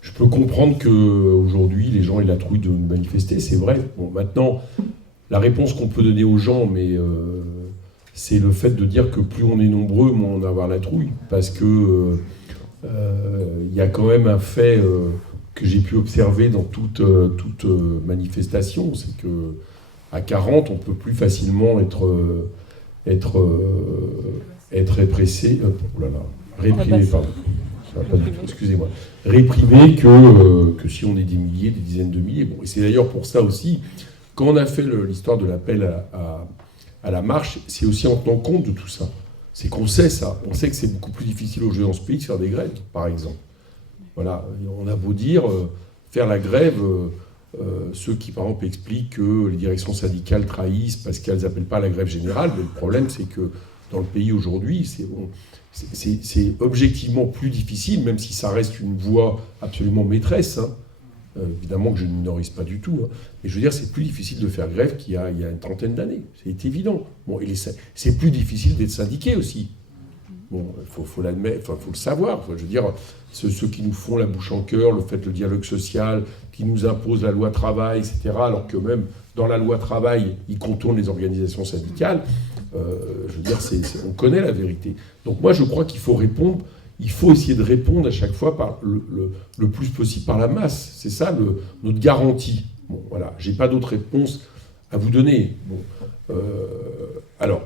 Je peux comprendre qu'aujourd'hui, les gens aient la trouille de manifester, c'est vrai. Bon, maintenant, la réponse qu'on peut donner aux gens, mais c'est le fait de dire que plus on est nombreux, moins on va avoir la trouille. Parce que y a quand même un fait que j'ai pu observer dans toute manifestation, c'est que à 40, on peut plus facilement être répressé, réprimé, pardon. Ça va pas du tout, excusez-moi. Réprimé que si on est des milliers, des dizaines de milliers. Bon, et c'est d'ailleurs pour ça aussi, quand on a fait l'histoire de l'appel à la marche, c'est aussi en tenant compte de tout ça. C'est qu'on sait ça. On sait que c'est beaucoup plus difficile aujourd'hui dans ce pays de faire des grèves, par exemple. Voilà, on a beau dire, faire la grève, ceux qui, par exemple, expliquent que les directions syndicales trahissent parce qu'elles n'appellent pas à la grève générale, mais le problème, c'est que dans le pays aujourd'hui, c'est objectivement plus difficile, même si ça reste une voie absolument maîtresse, hein. Évidemment que je ne minorise pas du tout, hein. Mais je veux dire, c'est plus difficile de faire grève qu'il y a une trentaine d'années, c'est évident. Bon, c'est plus difficile d'être syndiqué aussi. Bon, faut l'admettre, enfin, faut le savoir. Je veux dire, ceux qui nous font la bouche en cœur, le dialogue social, qui nous imposent la loi travail, etc., alors que même dans la loi travail, ils contournent les organisations syndicales, je veux dire, on connaît la vérité. Donc moi, je crois qu'il faut répondre, il faut essayer de répondre à chaque fois par le plus possible par la masse. C'est ça notre garantie. Bon, voilà, j'ai pas d'autre réponse à vous donner. Bon, alors,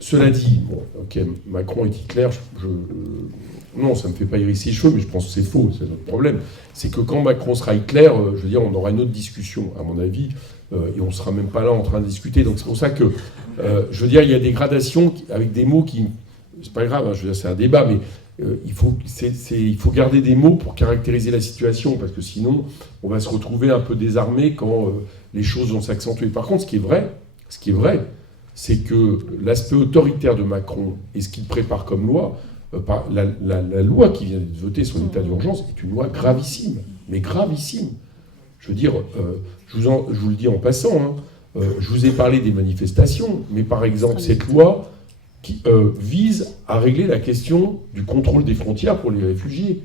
cela dit, bon, ok, Macron et Hitler, non, ça ne me fait pas hérisser les cheveux, mais je pense que c'est faux, c'est notre problème. C'est que quand Macron sera Hitler, je veux dire, on aura une autre discussion, à mon avis, et on ne sera même pas là en train de discuter. Donc c'est pour ça que, je veux dire, il y a des gradations avec des mots qui... C'est pas grave, hein, je veux dire, c'est un débat, mais il faut garder des mots pour caractériser la situation, parce que sinon, on va se retrouver un peu désarmé quand les choses vont s'accentuer. Par contre, ce qui est vrai, c'est que l'aspect autoritaire de Macron et ce qu'il prépare comme loi, la loi qui vient d'être votée sur l'état d'urgence est une loi gravissime, mais gravissime. Je veux dire, je vous le dis en passant, hein, je vous ai parlé des manifestations, mais par exemple, cette loi, qui vise à régler la question du contrôle des frontières pour les réfugiés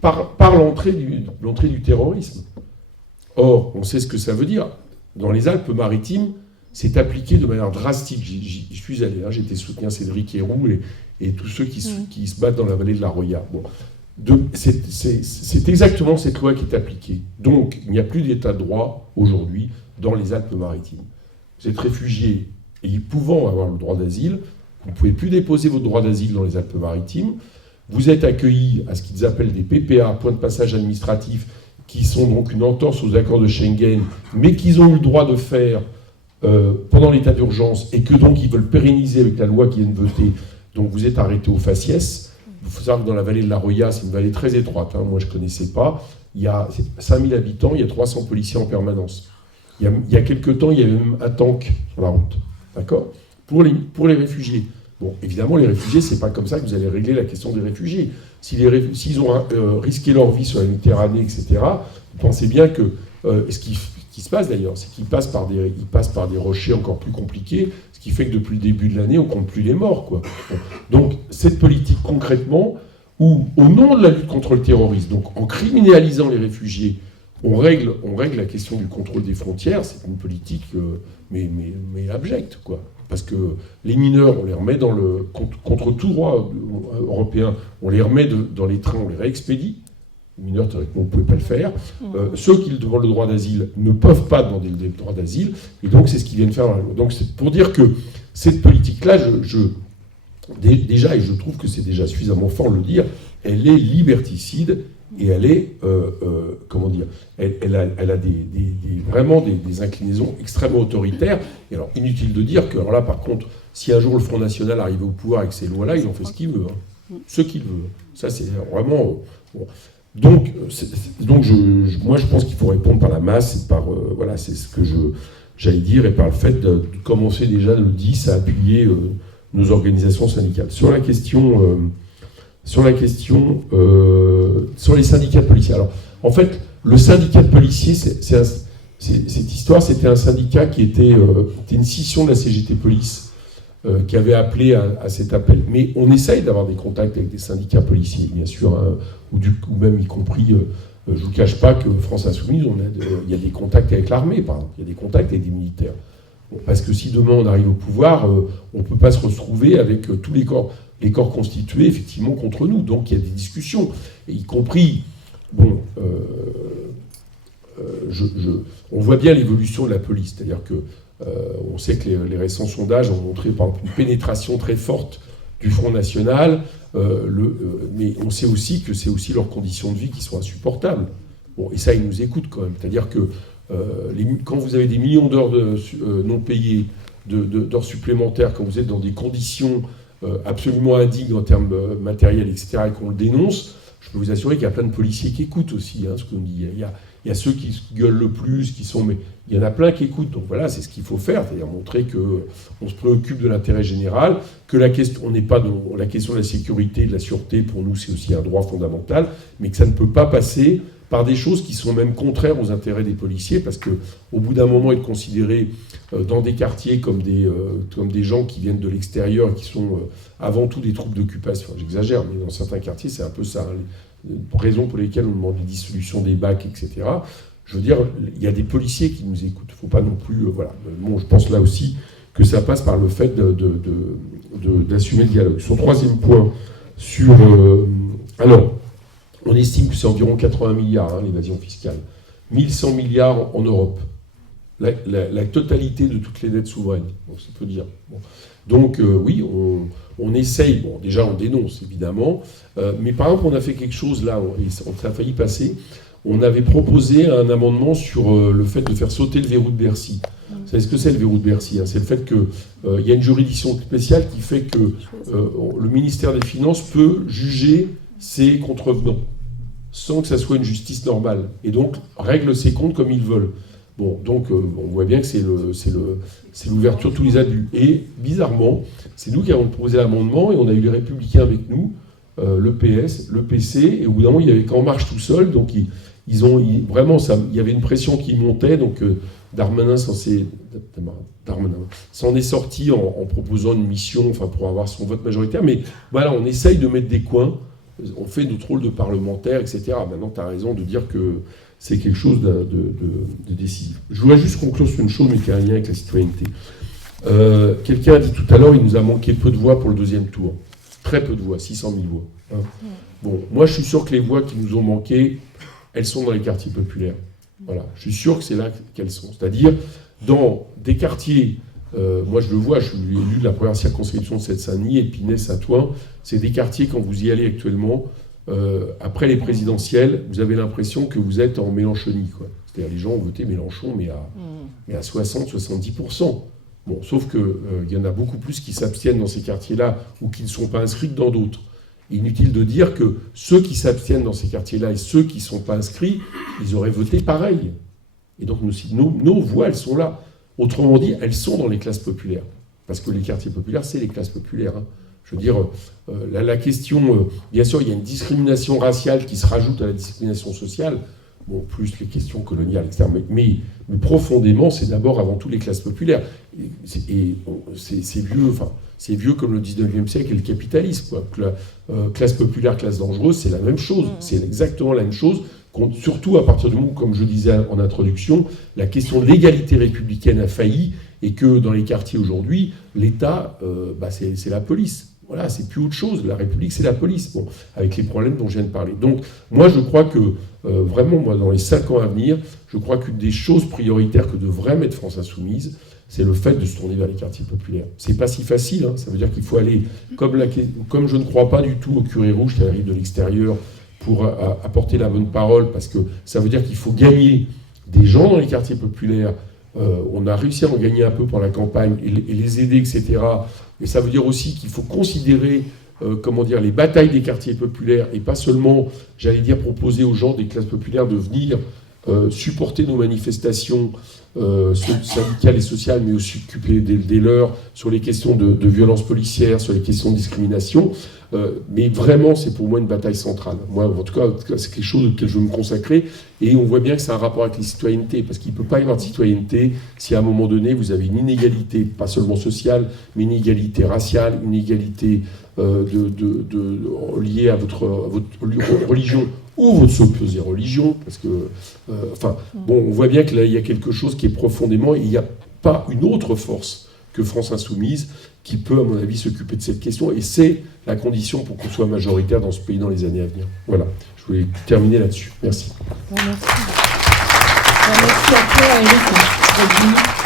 par l'entrée du terrorisme. Or, on sait ce que ça veut dire. Dans les Alpes-Maritimes, c'est appliqué de manière drastique. J'y suis allé, j'étais soutien Cédric Héroux et tous ceux qui se battent dans la vallée de la Roya. Bon. C'est exactement cette loi qui est appliquée. Donc, il n'y a plus d'état de droit aujourd'hui dans les Alpes-Maritimes. Vous êtes réfugié et pouvant avoir le droit d'asile, vous ne pouvez plus déposer votre droit d'asile dans les Alpes-Maritimes. Vous êtes accueilli à ce qu'ils appellent des PPA, points de passage administratifs, qui sont donc une entorse aux accords de Schengen, mais qu'ils ont eu le droit de faire pendant l'état d'urgence et que donc ils veulent pérenniser avec la loi qu'ils viennent voter. Donc vous êtes arrêté au faciès. Il faut savoir que dans la vallée de la Roya, c'est une vallée très étroite, moi je ne connaissais pas. Il y a 5000 habitants, il y a 300 policiers en permanence. Il y a quelques temps, il y avait même un tank sur la route. D'accord ? Pour les réfugiés. Bon, évidemment, les réfugiés, c'est pas comme ça que vous allez régler la question des réfugiés. S'ils ont risqué leur vie sur la Méditerranée, etc., vous pensez bien que ce qui se passe d'ailleurs, c'est qu'ils passent par des rochers encore plus compliqués, ce qui fait que depuis le début de l'année, on compte plus les morts, quoi. Bon. Donc, cette politique, concrètement, où, au nom de la lutte contre le terrorisme, donc en criminalisant les réfugiés, on règle la question du contrôle des frontières, c'est une politique mais abjecte, quoi. Parce que les mineurs, on les remet contre tout droit européen, on les remet dans les trains, on les réexpédie. Les mineurs, théoriquement, on ne pouvait pas le faire. Ceux qui demandent le droit d'asile ne peuvent pas demander le droit d'asile. Et donc, c'est ce qu'ils viennent faire dans la loi. Donc, c'est pour dire que cette politique-là, déjà, et je trouve que c'est déjà suffisamment fort de le dire, elle est liberticide et elle est, elle a vraiment des inclinaisons extrêmement autoritaires. Et alors, inutile de dire que, alors là, par contre, si un jour le Front National arrivait au pouvoir avec ces lois-là, il en fait ce qu'il veut. Ce qu'il veut. Ça, c'est vraiment... bon. Donc, moi, je pense qu'il faut répondre par la masse, et par, c'est ce que j'allais dire, et par le fait de commencer déjà le 10 à appuyer nos organisations syndicales. Sur les syndicats de policiers. Alors, en fait, le syndicat de policiers, cette histoire, c'était un syndicat qui était une scission de la CGT Police, qui avait appelé à cet appel. Mais on essaye d'avoir des contacts avec des syndicats policiers, bien sûr, ou même y compris, je ne vous cache pas que France Insoumise, il y a des contacts avec l'armée, par exemple, il y a des contacts avec des militaires. Bon, parce que si demain on arrive au pouvoir, on ne peut pas se retrouver avec tous les corps constitués, effectivement, contre nous. Donc il y a des discussions, et y compris, on voit bien l'évolution de la police, c'est-à-dire que on sait que les récents sondages ont montré par exemple une pénétration très forte du Front National, mais on sait aussi que c'est aussi leurs conditions de vie qui sont insupportables. Bon, et ça, ils nous écoutent quand même. C'est-à-dire que quand vous avez des millions d'heures non payées, d'heures supplémentaires, quand vous êtes dans des conditions absolument indignes en termes matériels, etc., et qu'on le dénonce, je peux vous assurer qu'il y a plein de policiers qui écoutent aussi ce qu'on dit. Il y a ceux qui gueulent le plus, mais il y en a plein qui écoutent. Donc voilà, c'est ce qu'il faut faire, c'est-à-dire montrer qu'on se préoccupe de l'intérêt général, que on n'est pas dans la question de la sécurité, de la sûreté, pour nous c'est aussi un droit fondamental, mais que ça ne peut pas passer par des choses qui sont même contraires aux intérêts des policiers, parce qu'au bout d'un moment, être considérés dans des quartiers comme des gens qui viennent de l'extérieur et qui sont avant tout des troupes d'occupation, enfin, j'exagère, mais dans certains quartiers, c'est un peu ça, raison pour lesquelles on demande une dissolution des bacs, etc. Je veux dire, il y a des policiers qui nous écoutent. Il ne faut pas non plus... Bon, je pense là aussi que ça passe par le fait d'assumer le dialogue. Son troisième point, alors, on estime que c'est environ 80 milliards, l'évasion fiscale. 1100 milliards en Europe. La totalité de toutes les dettes souveraines. Bon, ça peut dire. Bon. Donc, oui, on essaye. Bon, déjà, on dénonce, évidemment. Mais par exemple, on a fait quelque chose là, ça a failli passer. On avait proposé un amendement sur le fait de faire sauter le verrou de Bercy. Vous savez ce que c'est le verrou de Bercy, C'est le fait qu'il y a une juridiction spéciale qui fait que le ministère des Finances peut juger ses contrevenants sans que ça soit une justice normale. Et donc, règle ses comptes comme ils veulent. Bon, donc, on voit bien que c'est l'ouverture de tous les abus. Et, bizarrement, c'est nous qui avons proposé l'amendement, et on a eu les Républicains avec nous, le PS, le PC, et au bout d'un moment, il y avait qu'En Marche tout seul, donc vraiment, il y avait une pression qui montait, donc Darmanin Darmanin s'en est sorti en proposant une mission, enfin pour avoir son vote majoritaire, mais voilà, on essaye de mettre des coins, on fait notre rôle de parlementaire, etc. Maintenant, tu as raison de dire que c'est quelque chose de décisif. Je voudrais juste conclure sur une chose, mais qui a un lien avec la citoyenneté. Quelqu'un a dit tout à l'heure, il nous a manqué peu de voix pour le deuxième tour. Très peu de voix, 600 000 voix. Hein. Bon, moi je suis sûr que les voix qui nous ont manqué, elles sont dans les quartiers populaires. Voilà, je suis sûr que c'est là qu'elles sont. C'est-à-dire, dans des quartiers, moi je le vois, je suis élu de la première circonscription de Seine-Saint-Denis, Épinay, Saint-Ouen, c'est des quartiers, quand vous y allez actuellement, après les présidentielles, vous avez l'impression que vous êtes en Mélenchonie, quoi. C'est-à-dire les gens ont voté Mélenchon, mais à 60-70%. Bon, sauf qu'il y en a beaucoup plus qui s'abstiennent dans ces quartiers-là ou qui ne sont pas inscrits que dans d'autres. Inutile de dire que ceux qui s'abstiennent dans ces quartiers-là et ceux qui ne sont pas inscrits, ils auraient voté pareil. Et donc nos voix, elles sont là. Autrement dit, elles sont dans les classes populaires. Parce que les quartiers populaires, c'est les classes populaires. Hein. Je veux dire, la question, bien sûr, il y a une discrimination raciale qui se rajoute à la discrimination sociale, bon, plus les questions coloniales, etc. Mais profondément, c'est d'abord, avant tout, les classes populaires. Et c'est vieux, enfin, c'est vieux comme le 19e siècle et le capitalisme, quoi. Classe populaire, classe dangereuse, c'est la même chose. C'est exactement la même chose. Surtout à partir du moment où, comme je disais en introduction, la question de l'égalité républicaine a failli et que dans les quartiers aujourd'hui, l'État, c'est la police. Voilà, c'est plus autre chose. La République, c'est la police, bon, avec les problèmes dont je viens de parler. Donc, moi, je crois que, vraiment, moi, dans les 5 ans à venir, je crois qu'une des choses prioritaires que devrait mettre France Insoumise, c'est le fait de se tourner vers les quartiers populaires. C'est pas si facile, hein. Ça veut dire qu'il faut aller, comme je ne crois pas du tout au curé rouge qui arrive de l'extérieur pour apporter la bonne parole, parce que ça veut dire qu'il faut gagner des gens dans les quartiers populaires. On a réussi à en gagner un peu pour la campagne et les aider, etc. Et ça veut dire aussi qu'il faut considérer les batailles des quartiers populaires et pas seulement, j'allais dire, proposer aux gens des classes populaires de venir supporter nos manifestations syndicales et sociales, mais aussi occuper des leurs sur les questions de violence policière, sur les questions de discrimination. Mais vraiment, c'est pour moi une bataille centrale. Moi, en tout cas, c'est quelque chose auquel je veux me consacrer. Et on voit bien que c'est un rapport avec les citoyennetés, parce qu'il ne peut pas y avoir de citoyenneté si à un moment donné, vous avez une inégalité, pas seulement sociale, mais une inégalité raciale, une inégalité liée à votre religion ou votre supposée religion, parce que, on voit bien que là, il y a quelque chose qui est profondément, il n'y a pas une autre force que France Insoumise qui peut, à mon avis, s'occuper de cette question, et c'est la condition pour qu'on soit majoritaire dans ce pays dans les années à venir. Voilà, je voulais terminer là-dessus. Merci. Merci à toi, Eric.